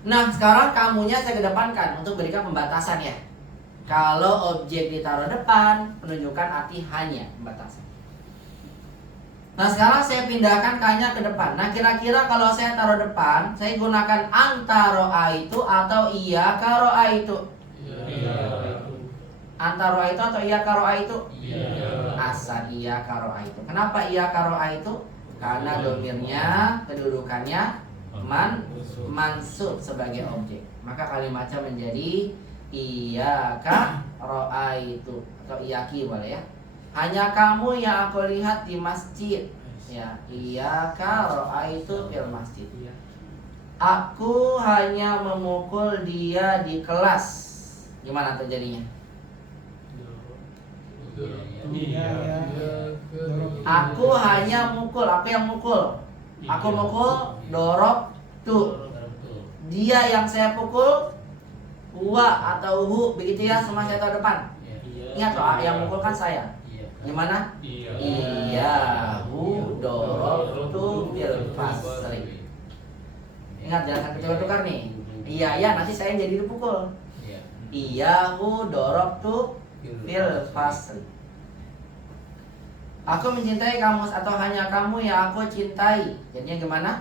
Nah, sekarang kamunya saya kedepankan untuk berikan pembatasan ya. Kalau objek ditaruh depan, menunjukkan arti hanya, pembatasan. Nah, sekarang saya pindahkan hanya ke depan. Nah, kira-kira kalau saya taruh depan, saya gunakan anta ro'aitu atau iya ka ro'aitu? Anta ro'aitu atau iya ka ro'aitu? Asal iya ka ro'aitu. Kenapa iya ka ro'aitu? Karena domirnya, kedudukannya mansub sebagai objek. Maka kalimatnya menjadi iyyaka ra'aitu atau iyyaki boleh ya. Hanya kamu yang aku lihat di masjid. Ya, iyyaka ra'aitu fil masjid. Aku hanya memukul dia di kelas. Gimana terjadinya? Aku hanya mukul, aku yang mukul. Aku mukul, dorok tuh. Dia yang saya pukul, huwa atau hu, begitu ya, semua saya tahu depan. Ingat loh, yang mukul kan saya. Gimana? Iya, hu dorok tuh fil fasri. Ingat, jangan tukar-tukar nih. Iya, ya nanti saya jadi dipukul. Iya, hu dorok tuh fil fasri. Aku mencintai kamu atau hanya kamu yang aku cintai. Jadinya gimana?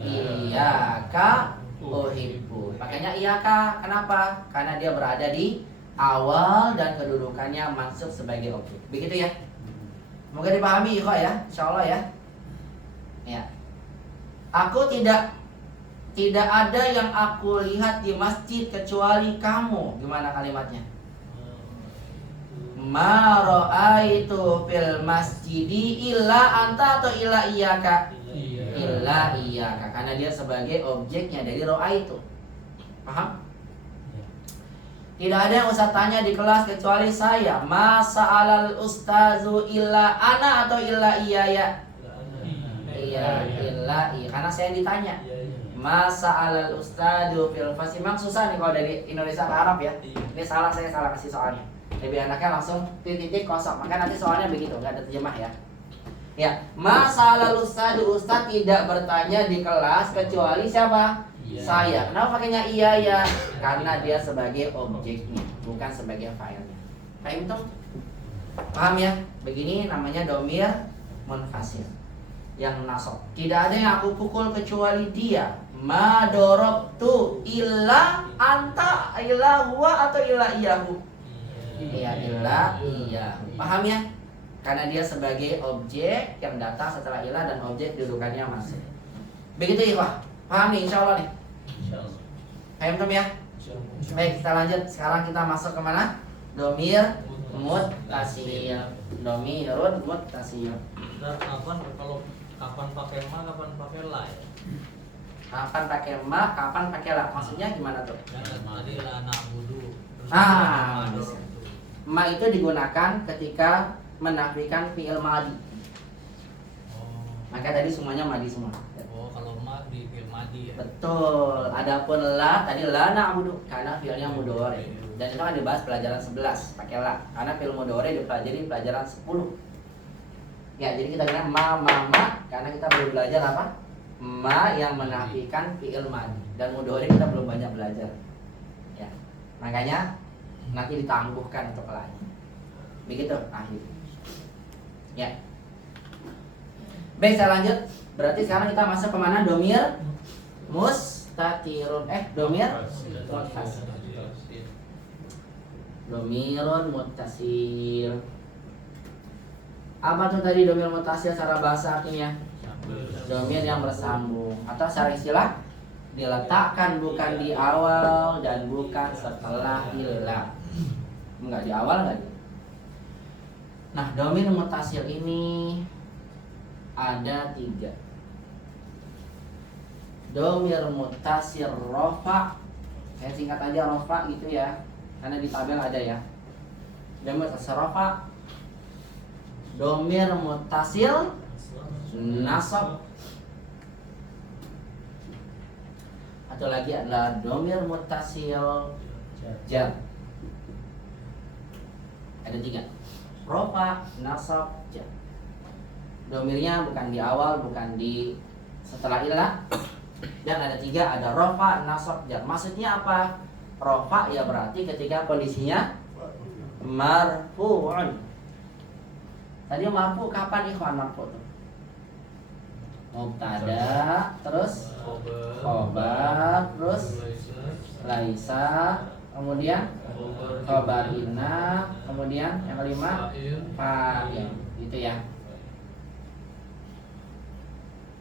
Iyyaka uhibbu. Pakainya iyyaka. Kenapa? Karena dia berada di awal dan kedudukannya mansub sebagai objek. Begitu ya? Semoga dipahami ya, insyaallah ya. Ya. Aku tidak ada yang aku lihat di masjid kecuali kamu. Gimana kalimatnya? Ma ra'aitu fil masjidi illa anta atau illa iyyaka? illa iyyaka, karena dia sebagai objeknya dari ro'a itu. Paham? Tidak ada yang Ustaz tanya di kelas kecuali saya. Masa alal ustazu illa ana atau illa iyaya? Iya, illa iya. Karena saya yang ditanya. Masa alal ustadu fil fasih. Memang susah nih kalau dari Indonesia ke Arab ya. Ini salah, saya salah kasih soalnya. Lebih enaknya langsung titik kosong. Maka nanti soalnya begitu, nggak ada terjemah ya. Ya, masa alal ustadu, ustaz tidak bertanya di kelas kecuali siapa? Saya. Kenapa pakainya iya ya? Karena dia sebagai objeknya, bukan sebagai filenya. Paham tuh? Paham ya? Begini namanya domir munfasil yang nasab. Tidak ada yang aku pukul kecuali dia. Ma dorobtu illa anta illa huwa atau illa iyahu. Iya, illa iyahu. Paham ya? Karena dia sebagai objek yang datang setelah ilah dan objek dudukannya masih. Begitu ikhwah. Paham nih insyaallah nih. Paham ya? Baik, kita lanjut. Sekarang kita masuk ke mana? Domir muttasil. Domirun muttasil. Nah, kalau kapan pakai ma, kapan pakai la ya? Kapan pakai ma, kapan pakai la? Maksudnya gimana tuh? Tadi la na'budu. Ma itu digunakan ketika menafikan fi'il madi. Maka tadi semuanya madi semua. Kalau ma di fi'il madi ya. Betul. Adapun la tadi la na'budu karena fi'ilnya mudhari. Dan itu kan dibahas pelajaran 11 pakai la. Karena fi'il mudhari dipelajari pelajaran 10. Ya, jadi kita bilang ma karena kita baru belajar apa? Ma yang menafikan fi'il madi. Dan mudhari kita belum banyak belajar. Ya. Makanya nanti ditangguhkan untuk la. Begitu akhir. Ya. Baik, saya lanjut. Berarti sekarang kita masuk ke mana? Domir mustatirun. Domir muttasil. Domirun muttasil. Apa tuh tadi domir muttasil secara bahasa artinya? Domir yang bersambung. Atau secara istilah diletakkan bukan di awal dan bukan setelah ilah. Enggak di awal, enggak di. Nah, domir muttasil ini ada 3. Domir muttasil rofa. Saya singkat aja rofa gitu ya, karena di tabel ada ya. Domir muttasil rofa, domir muttasil nasab, atau lagi adalah domir muttasil jar. Ada 3. Rofa, nasab, jar. Domirnya bukan di awal, bukan di setelah ilah. Dan ada 3, ada rofa, nasab, jar. Maksudnya apa? Rofa ya berarti ketika kondisinya marfu'un. Tadi marfu kapan ikhwan marfu tuh? Mubtada, terus khobar, terus laisa, kemudian khobar inna, kemudian yang kelima fa'il. Gitu ya.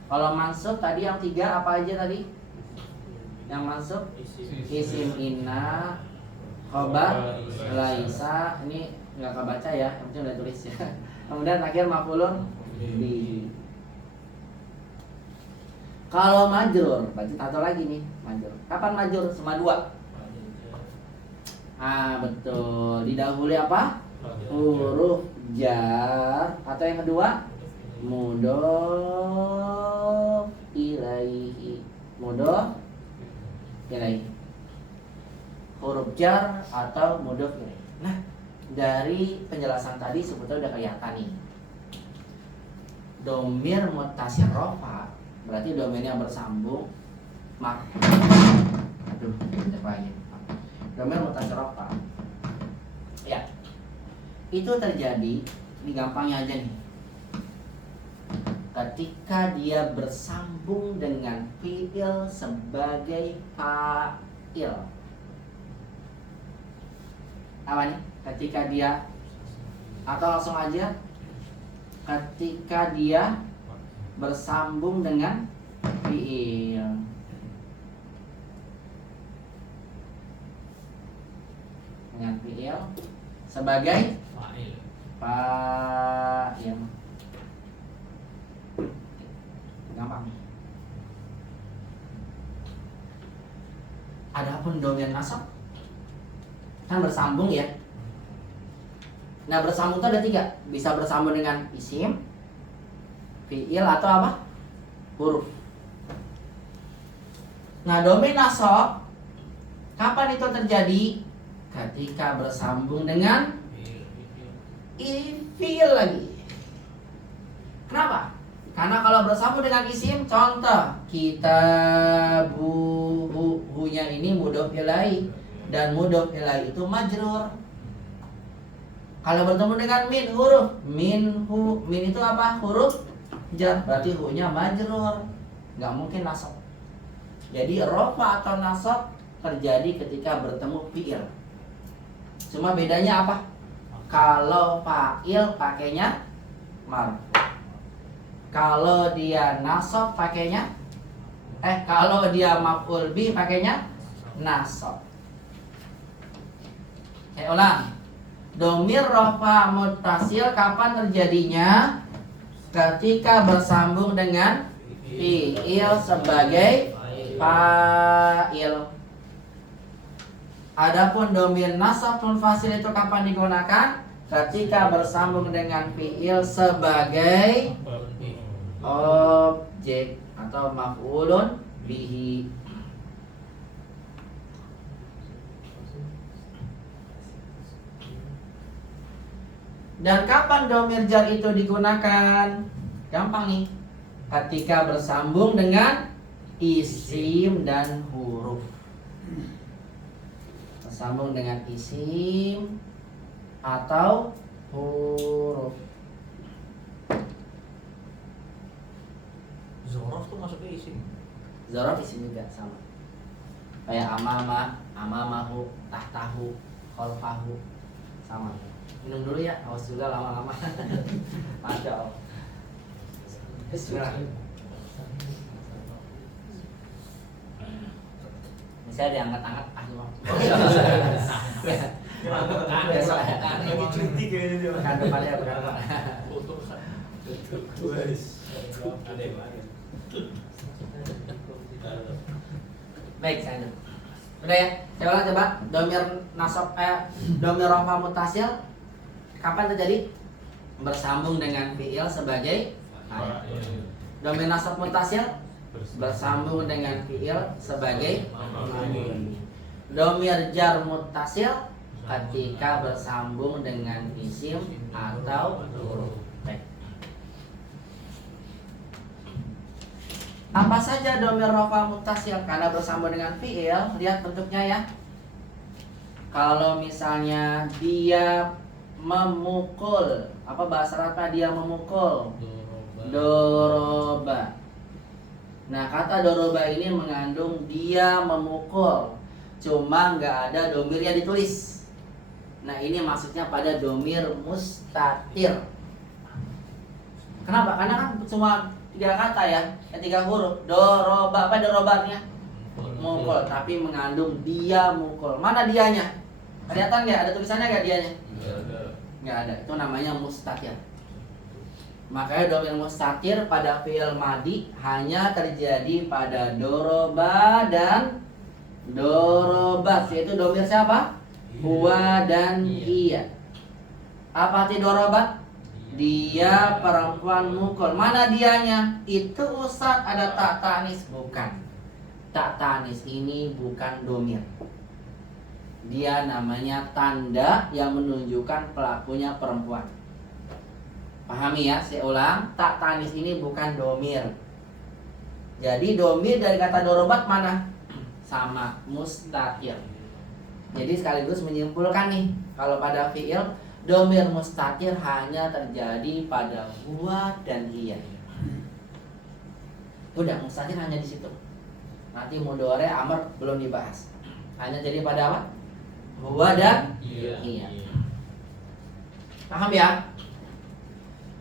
Kalau mansub tadi yang 3 apa aja tadi? Yang mansub isim inna, khobar, laisa. Ini nggak kebaca ya, yang penting udah tulis ya. Kemudian akhir maf'ulun bihi. Kalau majrur, berarti satu lagi nih majrur. Kapan majrur? Cuma 2. Betul. Didahului apa? Huruf jar. Atau yang kedua? Mudhof ilaihi. Mudhof ilaihi. Huruf jar atau mudhof ilaihi. Nah, dari penjelasan tadi sebetulnya udah kelihatan nih. Domir muttasil rofa berarti domirnya bersambung. Domir muttasil rofa. Ya. Itu terjadi, ini gampangnya aja nih. Ketika dia bersambung dengan fi'il sebagai fa'il. Apa nih? Ketika dia, atau langsung aja, ketika dia bersambung dengan fi'il. Dengan fi'il sebagai fa'il. Gampang. Adapun domir nasab kan bersambung ya. Nah, bersambung itu ada 3. Bisa bersambung dengan isim, fiil, atau apa? Huruf. Nah, domir nasab kapan itu terjadi? Ketika bersambung dengan fiil lagi. Kenapa? Karena kalau bersambung dengan isim, contoh hu-nya ini mudhof ilaih, dan mudhof ilaih itu majrur. Kalau bertemu dengan min, huruf min itu apa? Huruf jar, berarti hu-nya majrur, nggak mungkin nasab. Jadi rofa atau nasab terjadi ketika bertemu fiil. Cuma bedanya apa? Kalau fa'il pakainya marfu. Kalau dia nasab pakainya kalau dia maf'ul bi pakainya nasab. Saya ulang. Domir rafa muttasil kapan terjadinya? Ketika bersambung dengan fi'il sebagai fa'il. Adapun domir nasab munfasil itu kapan digunakan? Ketika bersambung dengan fi'il sebagai objek atau maf'ulun bihi. Dan kapan domir jar itu digunakan? Gampang nih. Ketika bersambung dengan isim dan huruf. Bersambung dengan isim atau huruf. Zorof tuh masuknya isim. Zorof isim juga sama. Kayak amamahu, tahtahu, khalfahu, sama. Minum dulu ya, awas juga lama-lama. Masya Allah. Bismillah. Misalnya diangkat-angkat, Lagi cuti kayaknya dia. pekan depannya berapa? Baik, saya dulu. Udah ya, saya ulang coba. Domir nasab domir rafa muttasil kapan terjadi? Bersambung dengan fi'il sebagai fa'il. Domir nasab muttasil bersambung dengan fi'il sebagai fa'il. Domir jar muttasil ketika bersambung dengan isim atau huruf. Baik. Apa saja domir rafa muttasil karena bersambung dengan fi'il? Lihat bentuknya ya. Kalau misalnya dia memukul, apa bahasa Arabnya dia memukul? Doroba. Nah, kata doroba ini mengandung dia memukul, cuma nggak ada domirnya ditulis. Nah, ini maksudnya pada domir mustatir. Kenapa? Karena kan cuma 3 kata ya, 3 huruf. Doroba, apa dorobatnya? Mukul, tapi mengandung dia mukul. Mana dianya? Kelihatan nggak? Ada tulisannya nggak dianya? Nggak ada. Itu namanya mustatir. Makanya domir mustatir pada fi'il madi hanya terjadi pada doroba dan dorobat, yaitu domir siapa? Huwa dan iya. Apa arti dorobat? Dia perempuan mukul. Mana dianya? Itu Ustaz ada tak tanis. Bukan. Tak tanis ini bukan domir. Dia namanya tanda yang menunjukkan pelakunya perempuan. Pahami ya, saya ulang. Tak tanis ini bukan domir. Jadi domir dari kata dorobat mana? Sama, mustatir. Jadi sekaligus menyimpulkan nih, kalau pada fi'il domir mustatir hanya terjadi pada huwa dan iya. Udah, mustatir hanya di situ. Nanti mudhari amr belum dibahas. Hanya jadi pada apa? Huwa dan iya. Paham ya?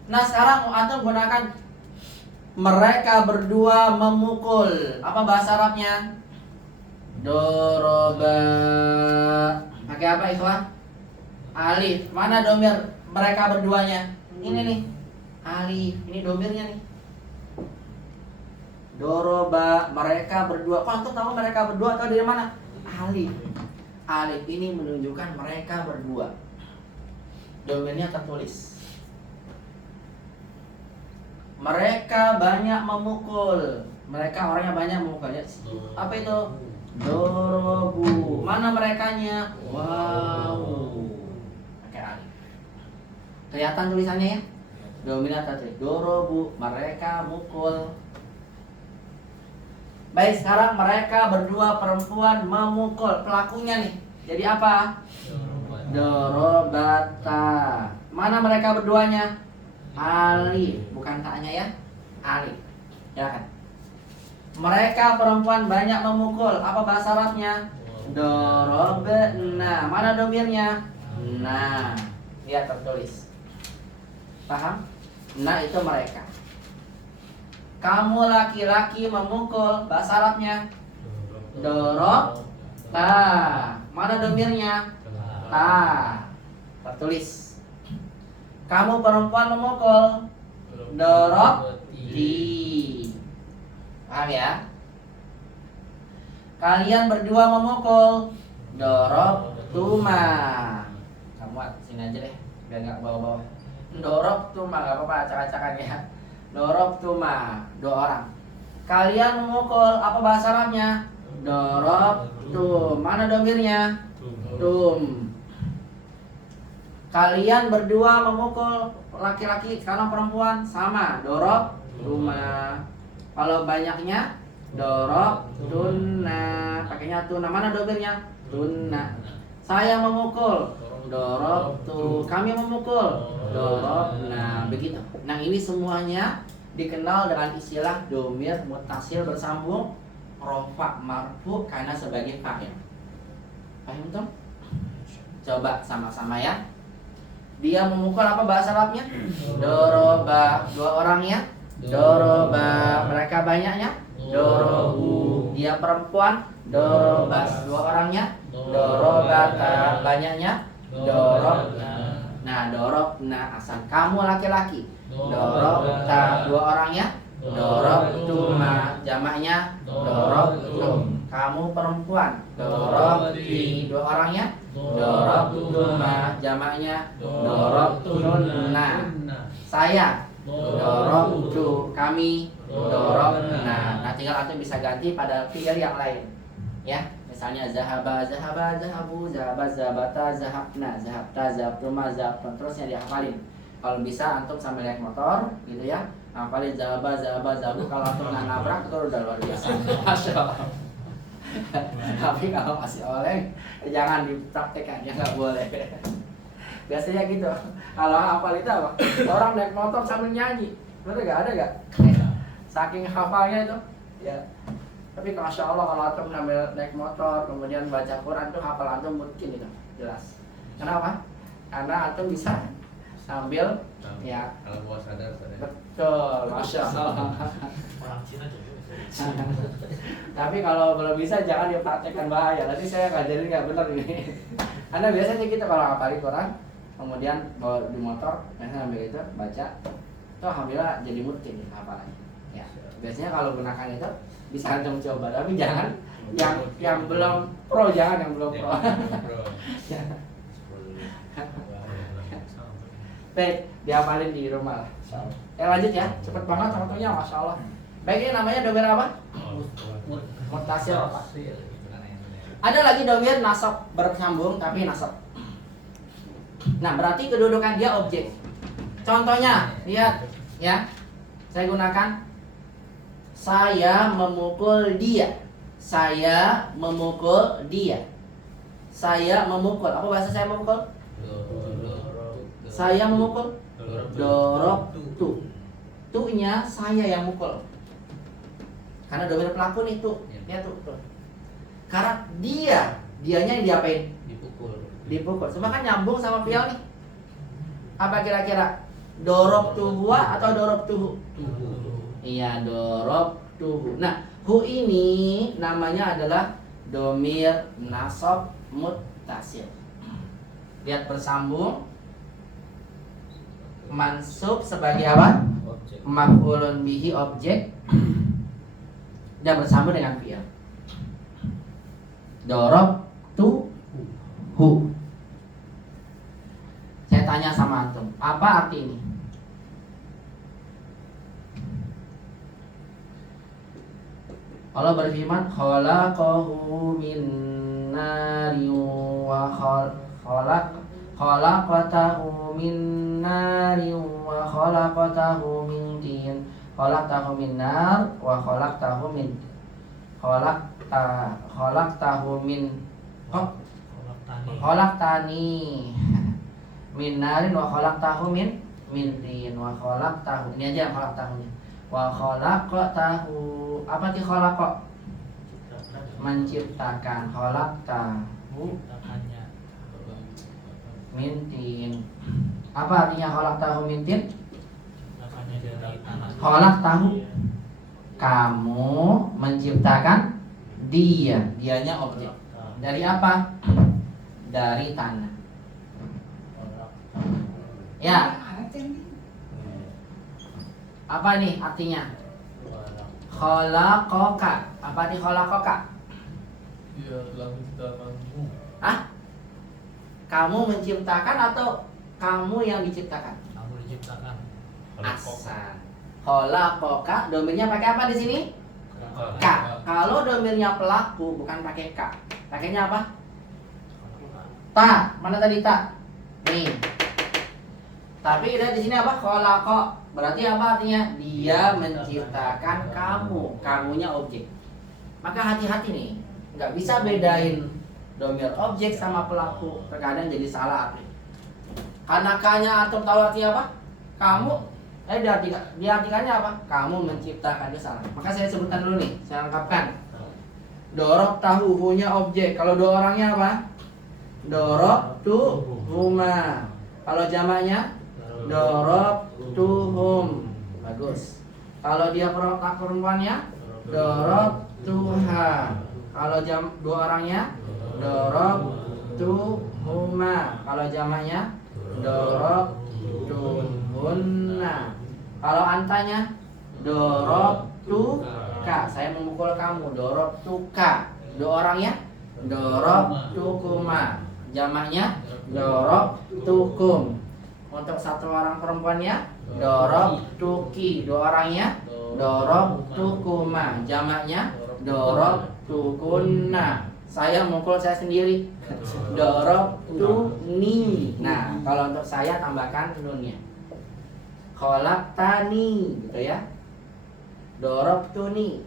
Nah, sekarang antum gunakan mereka berdua memukul. Apa bahasa Arabnya? Doroba. Pakai apa ikhwah? Alif. Mana domir mereka berduanya? Ini nih. Alif. Ini domirnya nih. Doroba. Mereka berdua. Kok antum tahu mereka berdua atau dari mana? alif. Alif ini menunjukkan mereka berdua. Domirnya tertulis. Mereka banyak memukul. Mereka orangnya banyak memukul. Ya. Apa itu? Dorobu. Mana merekanya? Wow. Pakai alif. Kelihatan tulisannya ya? Domirnya tertulis. Dorobu. Mereka mukul. Baik, sekarang mereka berdua perempuan memukul. Pelakunya nih. Jadi apa? Dorobata. Mana mereka berduanya? Alif. Bukan taknya ya. Alif. Ya kan? Mereka perempuan banyak memukul. Apa bahasa Arabnya? Dorobna. Mana domirnya? Nah. Lihat tertulis. Paham? Nah itu mereka. Kamu laki-laki memukul. Bahasa Arabnya? Dorob. Ta. Mana domirnya? Ta. Tertulis. Kamu perempuan memukul. Dorob. Ti. Paham ya? Kalian berdua memukul. Dorob. Tuma. Kamu sini aja deh. Biar gak bawa-bawa. Dorob. Tuma. Gak apa-apa acak-acakan ya. Dorob tuma, 2 orang. Kalian memukul, apa bahasa Arabnya? Dorob tum. Mana domirnya? Tum. Kalian berdua memukul, laki-laki sekarang perempuan sama. Dorob tuma. Kalau banyaknya dorob tunna. Pakainya tunna. Mana domirnya? Tunna. Saya memukul. Dorob tu. Kami memukul. Dorob. Nah begitu. Nah ini semuanya dikenal dengan istilah domir mutasil bersambung rofa marfu karena sebagai fa'il. Paham tuh? Coba sama-sama ya. Dia memukul apa bahasa Arabnya? Doroba. 2 orangnya? Doroba. Mereka banyaknya? Dorobu. Dia perempuan? Dorobas. 2 orangnya? Dorobata. Banyaknya? Dorobna. Nah, dorobna asal. Kamu laki-laki. Dorobta. 2 orangnya? Dorobtuma. Jamaknya? Dorobtum. Kamu perempuan. Dorobti. 2 orangnya? Dorobtuma. Jamaknya? Dorobtunna. Saya? Dorobtu. Kami? Dorobna. Nah, tinggal antum bisa ganti pada fi'il yang lain. Ya. Misalnya zahaba, zahaba, zahabu, zahaba, zahabata, zahabna, zahabta, zahabtuma, zahabtun. Terusnya dihafalin. Kalau bisa antum sambil naik motor gitu ya, hafalin zahaba, zahaba, zahabu. Kalau antum nggak nabrak itu udah luar biasa. Masya Allah. Tapi kalau masih oleng, jangan dipraktekkan, ya nggak boleh. Biasanya gitu. Kalau hafal itu apa? Orang naik motor sambil nyanyi. Bener nggak? Ada nggak? Saking hafalnya itu. Ya. Tapi Masya Allah kalau antum naik motor kemudian baca Quran tuh hafal antum mungkin itu jelas. Kenapa? Karena antum bisa sambil ya. Kalau bawah sadar. Betul, Masya Allah. Orang Cina juga. Tapi kalau belum bisa jangan dipraktekkan, bahaya. Nanti saya ngajarin nggak benar ini. Anda biasanya gitu kalau hafal Quran kemudian bawa di motor, biasanya ambil itu baca, tuh alhamdulillah jadi mungkin hafalannya. Ya. Biasanya kalau gunakan itu bisa antum coba, tapi jangan yang belum pro, jangan yang belum pro. Baik, dihafalin di rumah lah. Lanjut ya, cepet banget contohnya, Masya Allah. Baik, ini namanya domir apa? Mutasil. Ada lagi domir nasab bersambung tapi nasab. Nah, berarti kedudukan dia objek. Contohnya, lihat ya. Saya gunakan saya memukul dia. Saya memukul dia. Saya memukul. Apa bahasa saya memukul? Saya memukul. Dorob tu. Tu-nya saya yang mukul. Karena domir pelaku nih tuh. Ya tuh. Karena dianya yang diapain? Dipukul. Semua kan nyambung sama fi'il nih. Apa kira-kira? Dorob tuhuwa atau dorob tuhu? Iya, dorob tuhu. Nah, hu ini namanya adalah domir nasab muttasil. Lihat bersambung. Mansub sebagai apa? Maf'ulun bihi, objek. Dan bersambung dengan fi'il. Darabtuhu. Saya tanya sama antum, apa arti ini? Allah berfirman, khalaqahu min nari wa khalaqatahu min nari wa khalaqatahu min tin. Khalaqtahu min nar wa khalaqtahu min khalaqtani min narin wa khalaqtahu min tin wa khalaqtahu. Ini aja khalaqtahunya. Wa khalaqtahu, apa sih khalaqa? Menciptakan. Khalaqtahu min tin. Apa artinya khalaqtahu min tin? Khalaqtahu, kamu menciptakan dia. Dianya objek. Dari apa? Dari tanah. Ya. Apa nih artinya? Khalaqaka. Apa nih khalaqaka? Dia telah menciptakanmu. Kamu menciptakan atau kamu yang diciptakan? Kamu diciptakan. Asal. Khalaqaka, domirnya pakai apa di sini? K. Kalau domirnya pelaku bukan pakai K. Pakainya apa? Ta. Mana tadi ta? Nih. Tapi di sini apa? Khalaqa. Berarti apa artinya? Dia menciptakan kamu. Kamunya objek. Maka hati-hati nih. Nggak bisa bedain domir objek sama pelaku. Terkadang jadi salah arti. Karena K-nya antum tahu artinya apa? Kamu. Diartikannya apa? Kamu menciptakan, dia salah. Maka saya sebutkan dulu nih. Saya lengkapkan. Darabtahu, hu-nya objek. Kalau dua orangnya apa? Darabtuhuma. Kalau jamaknya darabtuhum. Bagus. Kalau dia perempuannya darabtuha. Kalau dua orangnya darabtuhuma. Kalau jamaknya darabtuhunna. Kalau antanya darabtuka. Saya memukul kamu. Darabtuka. Dua orangnya darabtukuma. Jamaknya darabtukum. Untuk satu orang perempuannya darabtuki. Dua orangnya darabtukuma. Jamaknya darabtukunna. Saya mukul saya sendiri. Darabtuni. Nah, kalau untuk saya tambahkan nunnya. Khalaqtani, gitu ya. Darabtuni.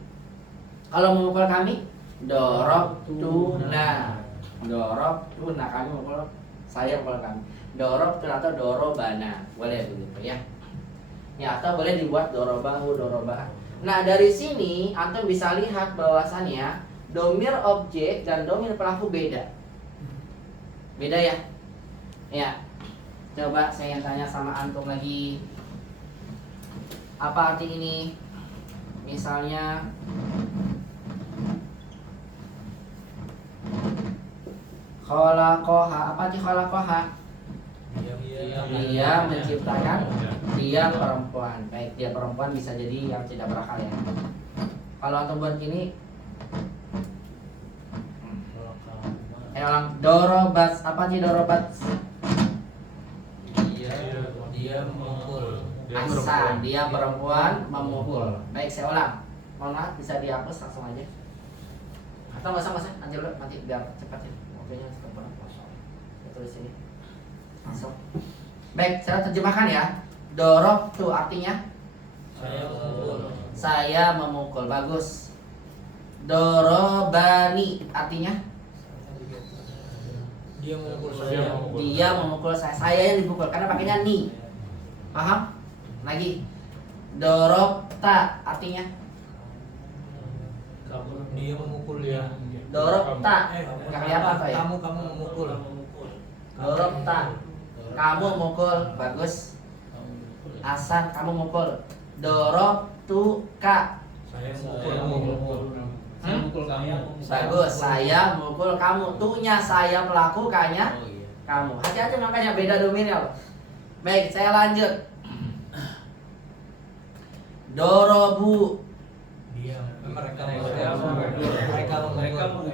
Kalau memukul kami darabtuna. Darabtuna, kami mukul, saya mukul kami. Darabtuna atau dorobana, boleh begitu ya. Ya, atau boleh dibuat dorobahu, dorobah. Nah, dari sini antum bisa lihat bahwasannya domir objek dan domir pelaku beda. Beda ya? Ya. Coba saya tanya sama antum lagi. Apa arti ini? Misalnya khalaqaha. Apa arti khalaqaha? Dia menciptakan. Dia perempuan. Baik, dia perempuan bisa jadi yang tidak berakal ya. Kalau antum buat gini, ulang. Dorobat. Apa sih dorobat? Dia memukul. Asal dia perempuan memukul. Baik, saya ulang. Mohon maaf, bisa dihapus langsung aja. Atau nggak usah, nanti dulu, nanti biar cepat ya. Waktunya sebentar. Saya tulis ini. Langsung. Baik, saya terjemahkan ya. Dorob itu artinya saya memukul. Bagus. Dorobani artinya dia memukul saya. Dia memukul saya. Saya yang dipukul karena pakainya ni. Paham? Lagi. Dorobta artinya Dia memukul ya. dorobta. Enggak kelihatan apa ya? Kamu memukul. Dorobta. Kamu mukul. Bagus. Asan, kamu mukul. Dorobtuka. Saya memukul. Saya mukul kamu. Bagus. Saya mukul kamu. Tunya saya pelaku, kanya kamu. Hati-hati makanya beda dominnya loh. Baik, saya lanjut. Dorobu.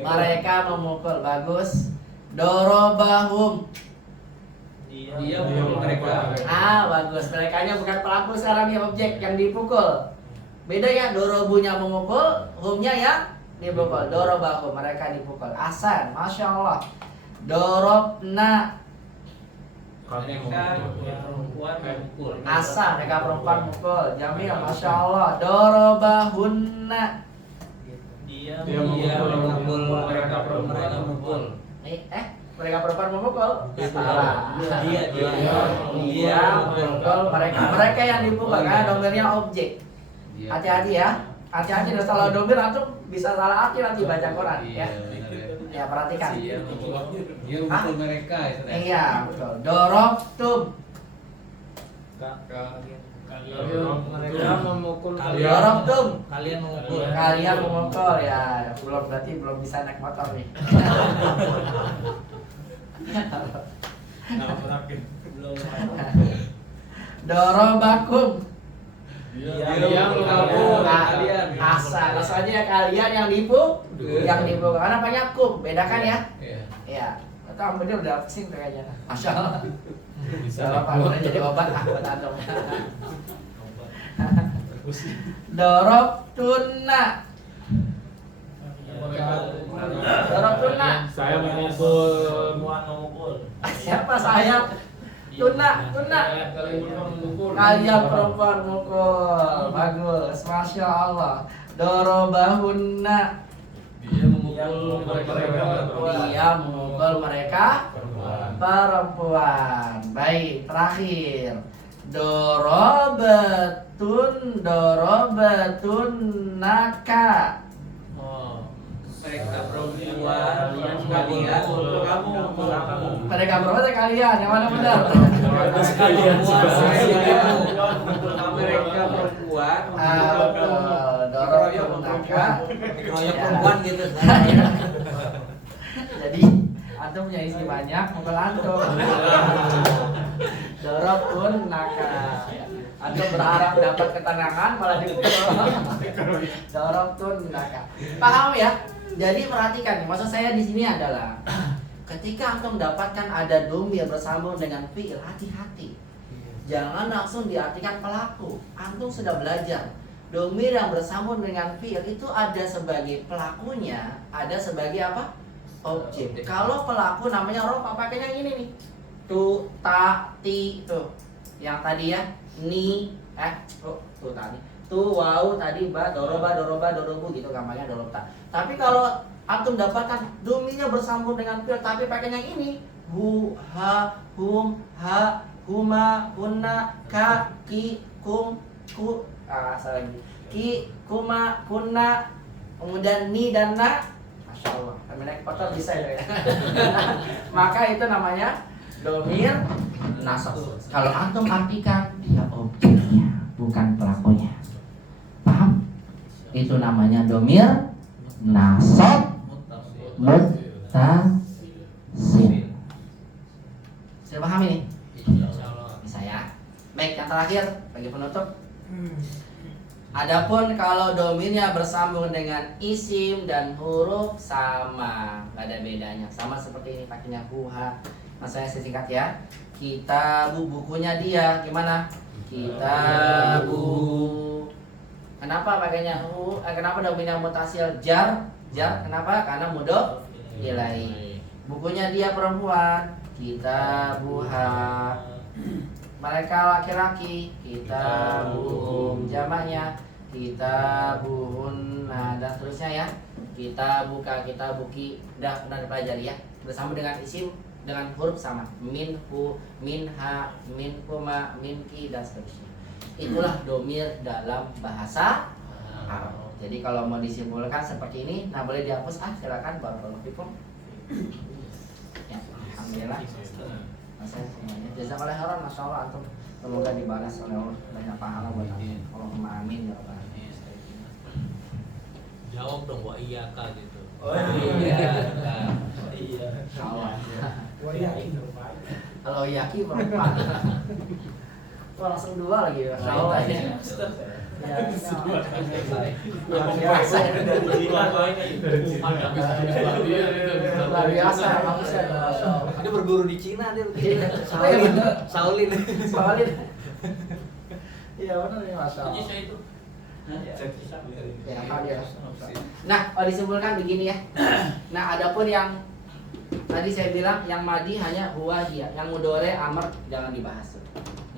Mereka memukul. Bagus. Dorobahum. Dia memukul mereka. Bagus. Merekanya bukan pelaku, sekarang dia objek yang dipukul. Beda ya, dorobunya memukul, humnya yang dipukul. Dorobahum, mereka dipukul. Ahsan, Masya Allah. Dorobna. Mereka perempuan memukul. Asa, mereka perempuan mukul. Jamil, Masya Allah. Dorobahunna. Dia memukul mereka perempuan memukul. Mereka perempuan memukul. Salah. Dia memukul mereka yang dipukul karena domirnya objek. Hati-hati ya. Hati-hati dan salah domir antum bisa salah arti nanti baca Quran ya. Ya, perhatikan. Dia memukul mereka itu. Iya, betul. Dorobtum. Mereka memukul Dorobtum. Kalian memukul. Kalian memukul ya. Berarti belum bisa naik motor nih. Dorobakum. Dia memukul kalian. Asal asalnya kalian yang dipukul karena banyak kum, bedakan ya. Iya. Atau bener udah pusing kayaknya. Masya Allah. Bisa apa? Udah jadi obat buat antum. Dorok tunna. Saya memukul. Siapa saya? Tunna. Kalian perempuan mukul. Bagus, Masya Allah. Dorobahunna. Dia memukul mereka perempuan. Baik, terakhir. Dorobatun naka. Mereka perempuan kalian kamu. Mereka perempuan kalian, yang mana benar? Mereka perempuan. Dorobatun naka. Royok perempuan gitu. Jadi antum punya isi banyak, mukul antum. Dorobun naka. Antum berharap dapat ketenangan malah dipukul. Dorobun naka. Paham ya? Jadi perhatikan, maksud saya di sini adalah ketika antum mendapatkan ada domir bersambung dengan fiil, hati-hati. Jangan langsung diartikan pelaku. Antum sudah belajar. Domir yang bersambung dengan fiil itu ada sebagai pelakunya, ada sebagai apa? Objek. Kalau pelaku namanya rofa, pakainya yang ini nih. Tu, ta, ti, tuh. Yang tadi ya, ni, tuh tadi. Tu, wau, tadi, ba, dorobu gitu gampangnya dorobta. Tapi kalau antum dapatkan domirnya bersambung dengan fiil tapi pakainya yang ini, hu, ha, hum, ha, huma, hunna, ka, ki, kum, ku, salah lagi. Ki, kuma, kunna, kemudian ni dan na. Masya Allah, kami naik motor bisa ya. Maka itu namanya domir nasab. Kalau antum artikan dia objeknya, bukan pelakunya. Paham? Itu namanya domir nasab muttasil. Sudah paham ini? Bisa ya. Baik, yang terakhir bagi penutup. Adapun kalau domirnya bersambung dengan isim dan huruf sama, gak ada bedanya. Sama seperti ini pakainya huha. Maksudnya singkat ya. Kitabu, bukunya dia. Gimana? Kitabu. Kenapa pakainya hu? Kenapa domirnya mutasil jar? Kenapa? Karena mudhof ilaihi. Bukunya dia perempuan. Kitabuha. Mereka laki-laki. Kitabuhum. Jamaknya kitabuhunna dan seterusnya ya. Kitabuka, kitabuki. Udah pernah dipelajari ya. Bersama dengan isim dengan huruf sama. Minhu, minha, minhuma, minki dan seterusnya. Itulah domir dalam bahasa Arab. Jadi kalau mau disimpulkan seperti ini, nah boleh dihapus silakan barakallahu fikum. Ya, alhamdulillah. Masa semuanya. Jazakallahu khairan, masyaallah antum. Semoga dibalas oleh Allah banyak pahala buat antum. Allahumma amin ya rabbal alamin. Jawab dong wa iyyaka gitu. Oh iya. Iya. Kalau yakin perempuan. Wah, langsung dua lagi. Masya Allah. Ya, Luar biasa. Dari Cina Luar biasa, bagus ya. Masya Allah. Dia berguru di Cina dia begitu. Iya. Shaolin. Shaolin. Soalin. Iya benar ya, Masya Allah. itu. Ya, dia. Nah, disimpulkan begini ya. Nah, adapun yang tadi saya bilang yang madi hanya huwa dia, yang mudore amr jangan dibahas.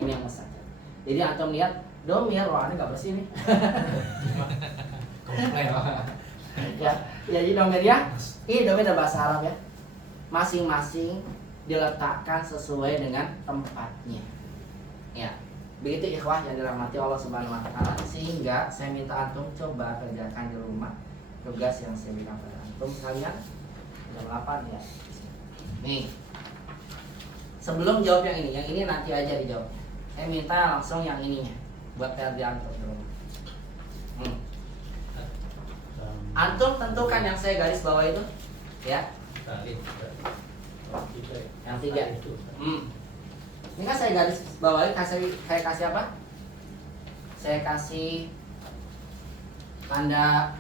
Ini yang mustaqil. Jadi antum lihat domir, wah ini nggak bersih nih. Ya, jadi domirnya, ini domir dari bahasa Arab ya. Masing-masing diletakkan sesuai dengan tempatnya. Ya. Begitu ikhwah yang dirahmati Allah Subhanahu wa taala, sehingga saya minta antum coba kerjakan di rumah tugas yang saya berikan pada antum sekalian jam 8 ya. Nih. Sebelum jawab yang ini nanti aja dijawab. Saya minta langsung yang ininya buat PR antum di rumah. Antum tentukan yang saya garis bawah itu ya. Yang 3. Ini kan saya garis bawahi, saya kasih apa? Saya kasih tanda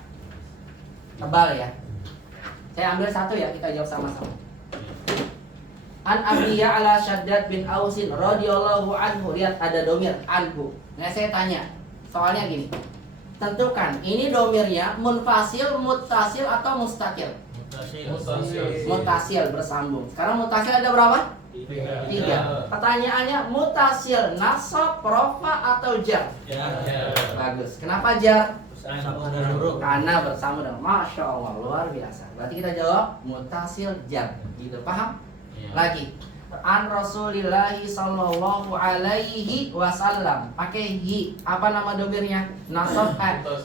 tebal ya. Saya ambil satu ya, kita jawab sama-sama. An Abiya ala Syaddad bin Ausin radhiyallahu anhu. Lihat ada domir anhu. Nah saya tanya, soalnya gini. Tentukan, ini domirnya munfasil, muttasil atau mustaqil? Mutasil bersambung. Sekarang mutasil ada berapa? 3. Pertanyaannya mutasil nasab, rofa atau jar? Bagus. Kenapa jar? Karena bersambung dengan Masya Allah, luar biasa. Berarti kita jawab mutasil jar. Gitu, paham? Lagi. An Rasulillahi sallallahu alaihi wasallam. Pakai hi. Apa nama domirnya? Nasab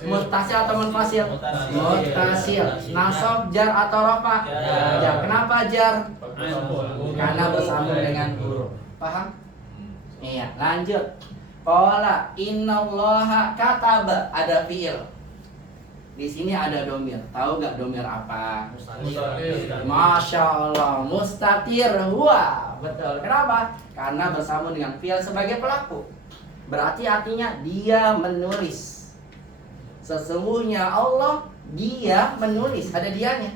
mutasil atau munfasil? Mutasil. Nasab jar atau rofa? Jar. Kenapa jar? Karena bersambung dengan huruf. Paham? Iya, lanjut. Qala innallaha kataba, ada fiil. Di sini ada domir. Tahu gak domir apa? Masya Allah, mustatir huwa. Betul. Kenapa? Karena bersambung dengan fiil sebagai pelaku. Berarti artinya dia menulis. Sesungguhnya Allah, dia menulis. Ada dianya.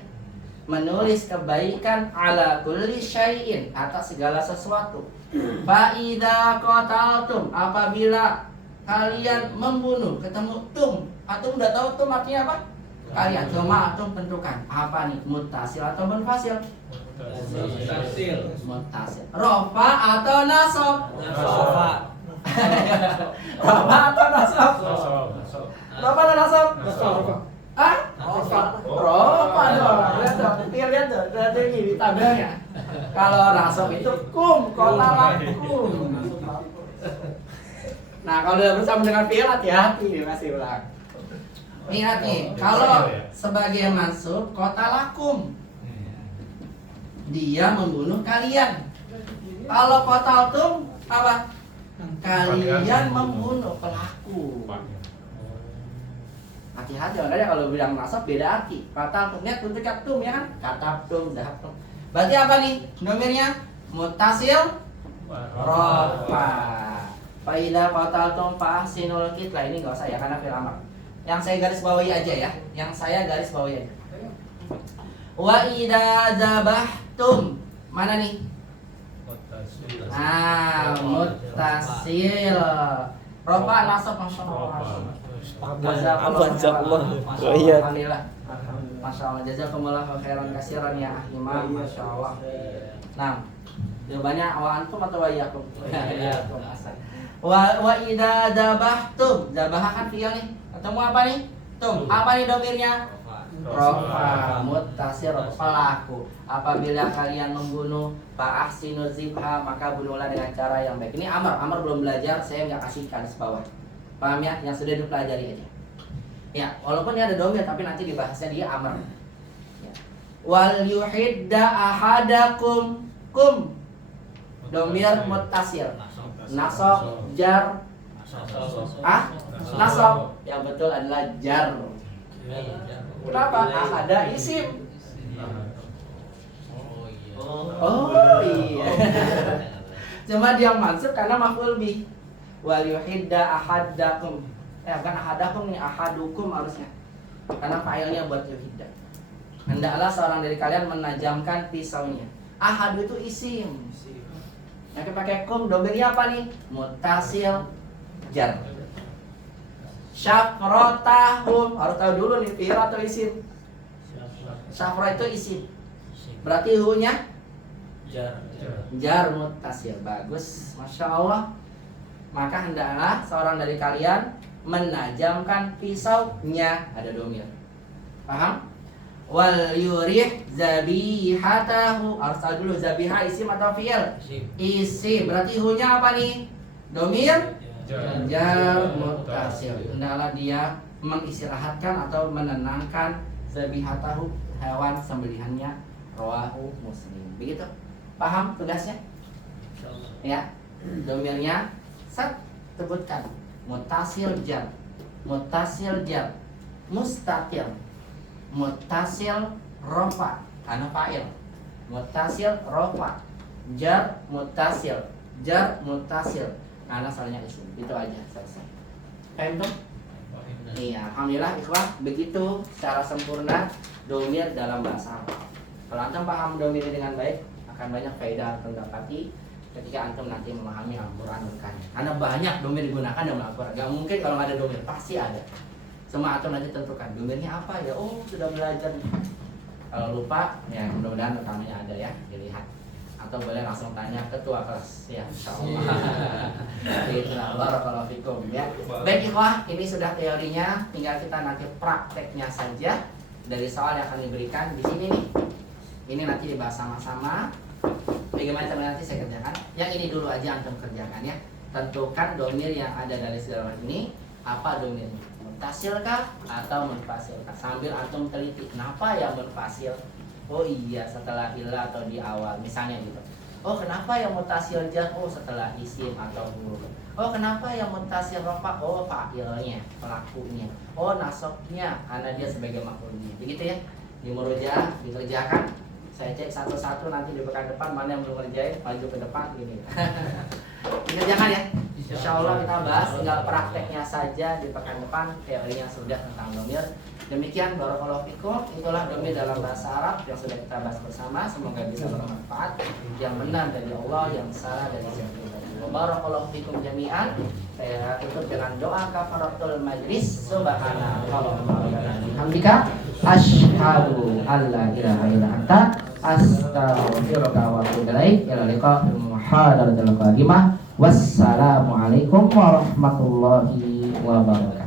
Menulis kebaikan ala kulli syai'in, atas segala sesuatu. Fa idza qataltum, apabila kalian membunuh, ketemu tum. Antum udah tahu tum artinya apa? Kalian. Cuma antum tentukan apa nih? Mutasil atau munfasil? Mutasil. Rofa atau nasab? Rofa. Rofa atau nasab? Rofa atau nasab? Ah? Rofa dong. Lihat tuh. Lihat ini di tabelnya. Kalau nasab itu kum, kota lakum. Nah, kalau udah bersama dengan fi'il hati-hati nih, masih ulang. Ingat nih, kalau sebagai mansub kota lakum, dia membunuh kalian. Kalau kota tum apa? Kalian membunuh pelaku. Hati-hati, makanya kalau bilang nasab beda arti. Kata tumnya tuntukat tum ya kan? Kata tum, dahab tum. Berarti apa nih? Domirnya mutasil rofa. Faida qataltum fa ahsinul qitla. Ini enggak usah ya karena fi'il amr. Yang saya garis bawahi aja ya. Yang saya garis bawahi aja. Wa idza dzabahtum. Mana nih? Muttasil. Rofa nasab masyaallah. Jazakallah. Alhamdulillah. Masyaallah. Jazakumullah khairan katsiran ya Imam. Masyaallah. Nah, jawabannya wa antum atau wa iyakum? Wa idza dzabahtum. Dzabah kan fi'il nih. Ketemu apa nih? Tum. Apa nih domirnya? Rofa. Muttasil pelaku. Apabila kalian membunuh fa ahsinu zibha, maka bunuhlah dengan cara yang baik. Ini amar belum belajar, saya nggak kasih garis bawah. Paham ya? Yang sudah dipelajari aja. Ya, walaupun ini ada domir tapi nanti dibahasnya dia amar. Ya. Wal yuhidda ahadakum kum. Domir muttasil. Nasab jar. Nasab yang betul adalah jar. Kenapa? Ahada isim. Oh iya. Cuma dia mansub karena maf'ul bih. Wal yuhidda ahadakum. bukan ahadakum nih, ahadukum harusnya. Karena fa'ilnya buat yuhidda. Hendaklah seorang dari kalian menajamkan pisaunya. Ahadu itu isim. Yang pakai kum, domirnya apa nih? Mutasil jar. Syafrotahum, harus tahu dulu nih fi'il atau isim. Syafra itu isim. Berarti hu-nya jar mutasil. Bagus, masya Allah. Maka hendaklah seorang dari kalian menajamkan pisaunya. Ada domir. Paham? Wal yurih zabihatahu. Harus tahu dulu zabiha isim atau fi'il? Isim. Berarti hu-nya apa nih? Domir jar mutasil. Hendaklah dia mengistirahatkan atau menenangkan zabihatahu, hewan sembelihannya. Rawahu Muslim. Begitu. Paham tugasnya? Ya. Domirnya sebutkan. Mutasil jar. Mutasil jar. Mustaqil. Mutasil rofa, karena fa'il. Mutasil rofa, jar mutasil, jar mutasil, karena asalnya isim. Itu aja, selesai. Paham tuh? Iya, alhamdulillah ikhwah, begitu secara sempurna domir dalam bahasa Arab. Kalau antum paham domir ini dengan baik, akan banyak faedah antum dapati ketika antum nanti memahami Al-Quran. Karena banyak domir digunakan dalam Al-Quran. Gak mungkin kalau nggak ada domir, pasti ada. Semua antum nanti tentukan domirnya apa ya. Oh, sudah belajar. Kalau lupa, ya mudah-mudahan rekamannya ada ya, dilihat. Atau boleh langsung tanya ketua kelas ya, insyaallah. Itulah barakallahu fikum ya. Baik ikhwah, ini sudah teorinya, tinggal kita nanti prakteknya saja dari soal yang akan diberikan di sini nih. Ini nanti dibahas sama-sama. Bagaimana caranya nanti saya kerjakan. Yang ini dulu aja antum kerjakan ya. Tentukan domir yang ada dari segala ini. Apa domirnya? Mutasilkah atau munfasilkah? Sambil antum teliti, kenapa yang munfasil? Oh iya, setelah ilah atau di awal, misalnya gitu. Oh kenapa yang mutasil jar? Oh setelah isim atau huruf. Oh kenapa yang mutasil rofa? Oh fa'ilnya, pelakunya. Oh nasabnya, karena dia sebagai maf'ulnya. Begitu ya, di murojaah dikerjakan. Saya cek satu-satu nanti di pekan depan mana yang belum ngerjain, maju ke depan gini. Dikerjakan ya. Insya Allah kita bahas, tinggal prakteknya saja di pekan depan. Teorinya sudah tentang domir. Demikian barakallahu fikum. Itulah domir dalam bahasa Arab yang sudah kita bahas bersama. Semoga bisa bermanfaat. Yang benar dari Allah, yang salah dari syaitan. Barakallahu fikum jami'an. Saya tutup dengan doa kafaratul majlis. Subhanallah wa bihamdika asyhadu alla ilaha illa anta astaghfiruka wa atubu ilaik. Ila liqa'il muhadaratil qadimah. Wassalamualaikum warahmatullahi wabarakatuh.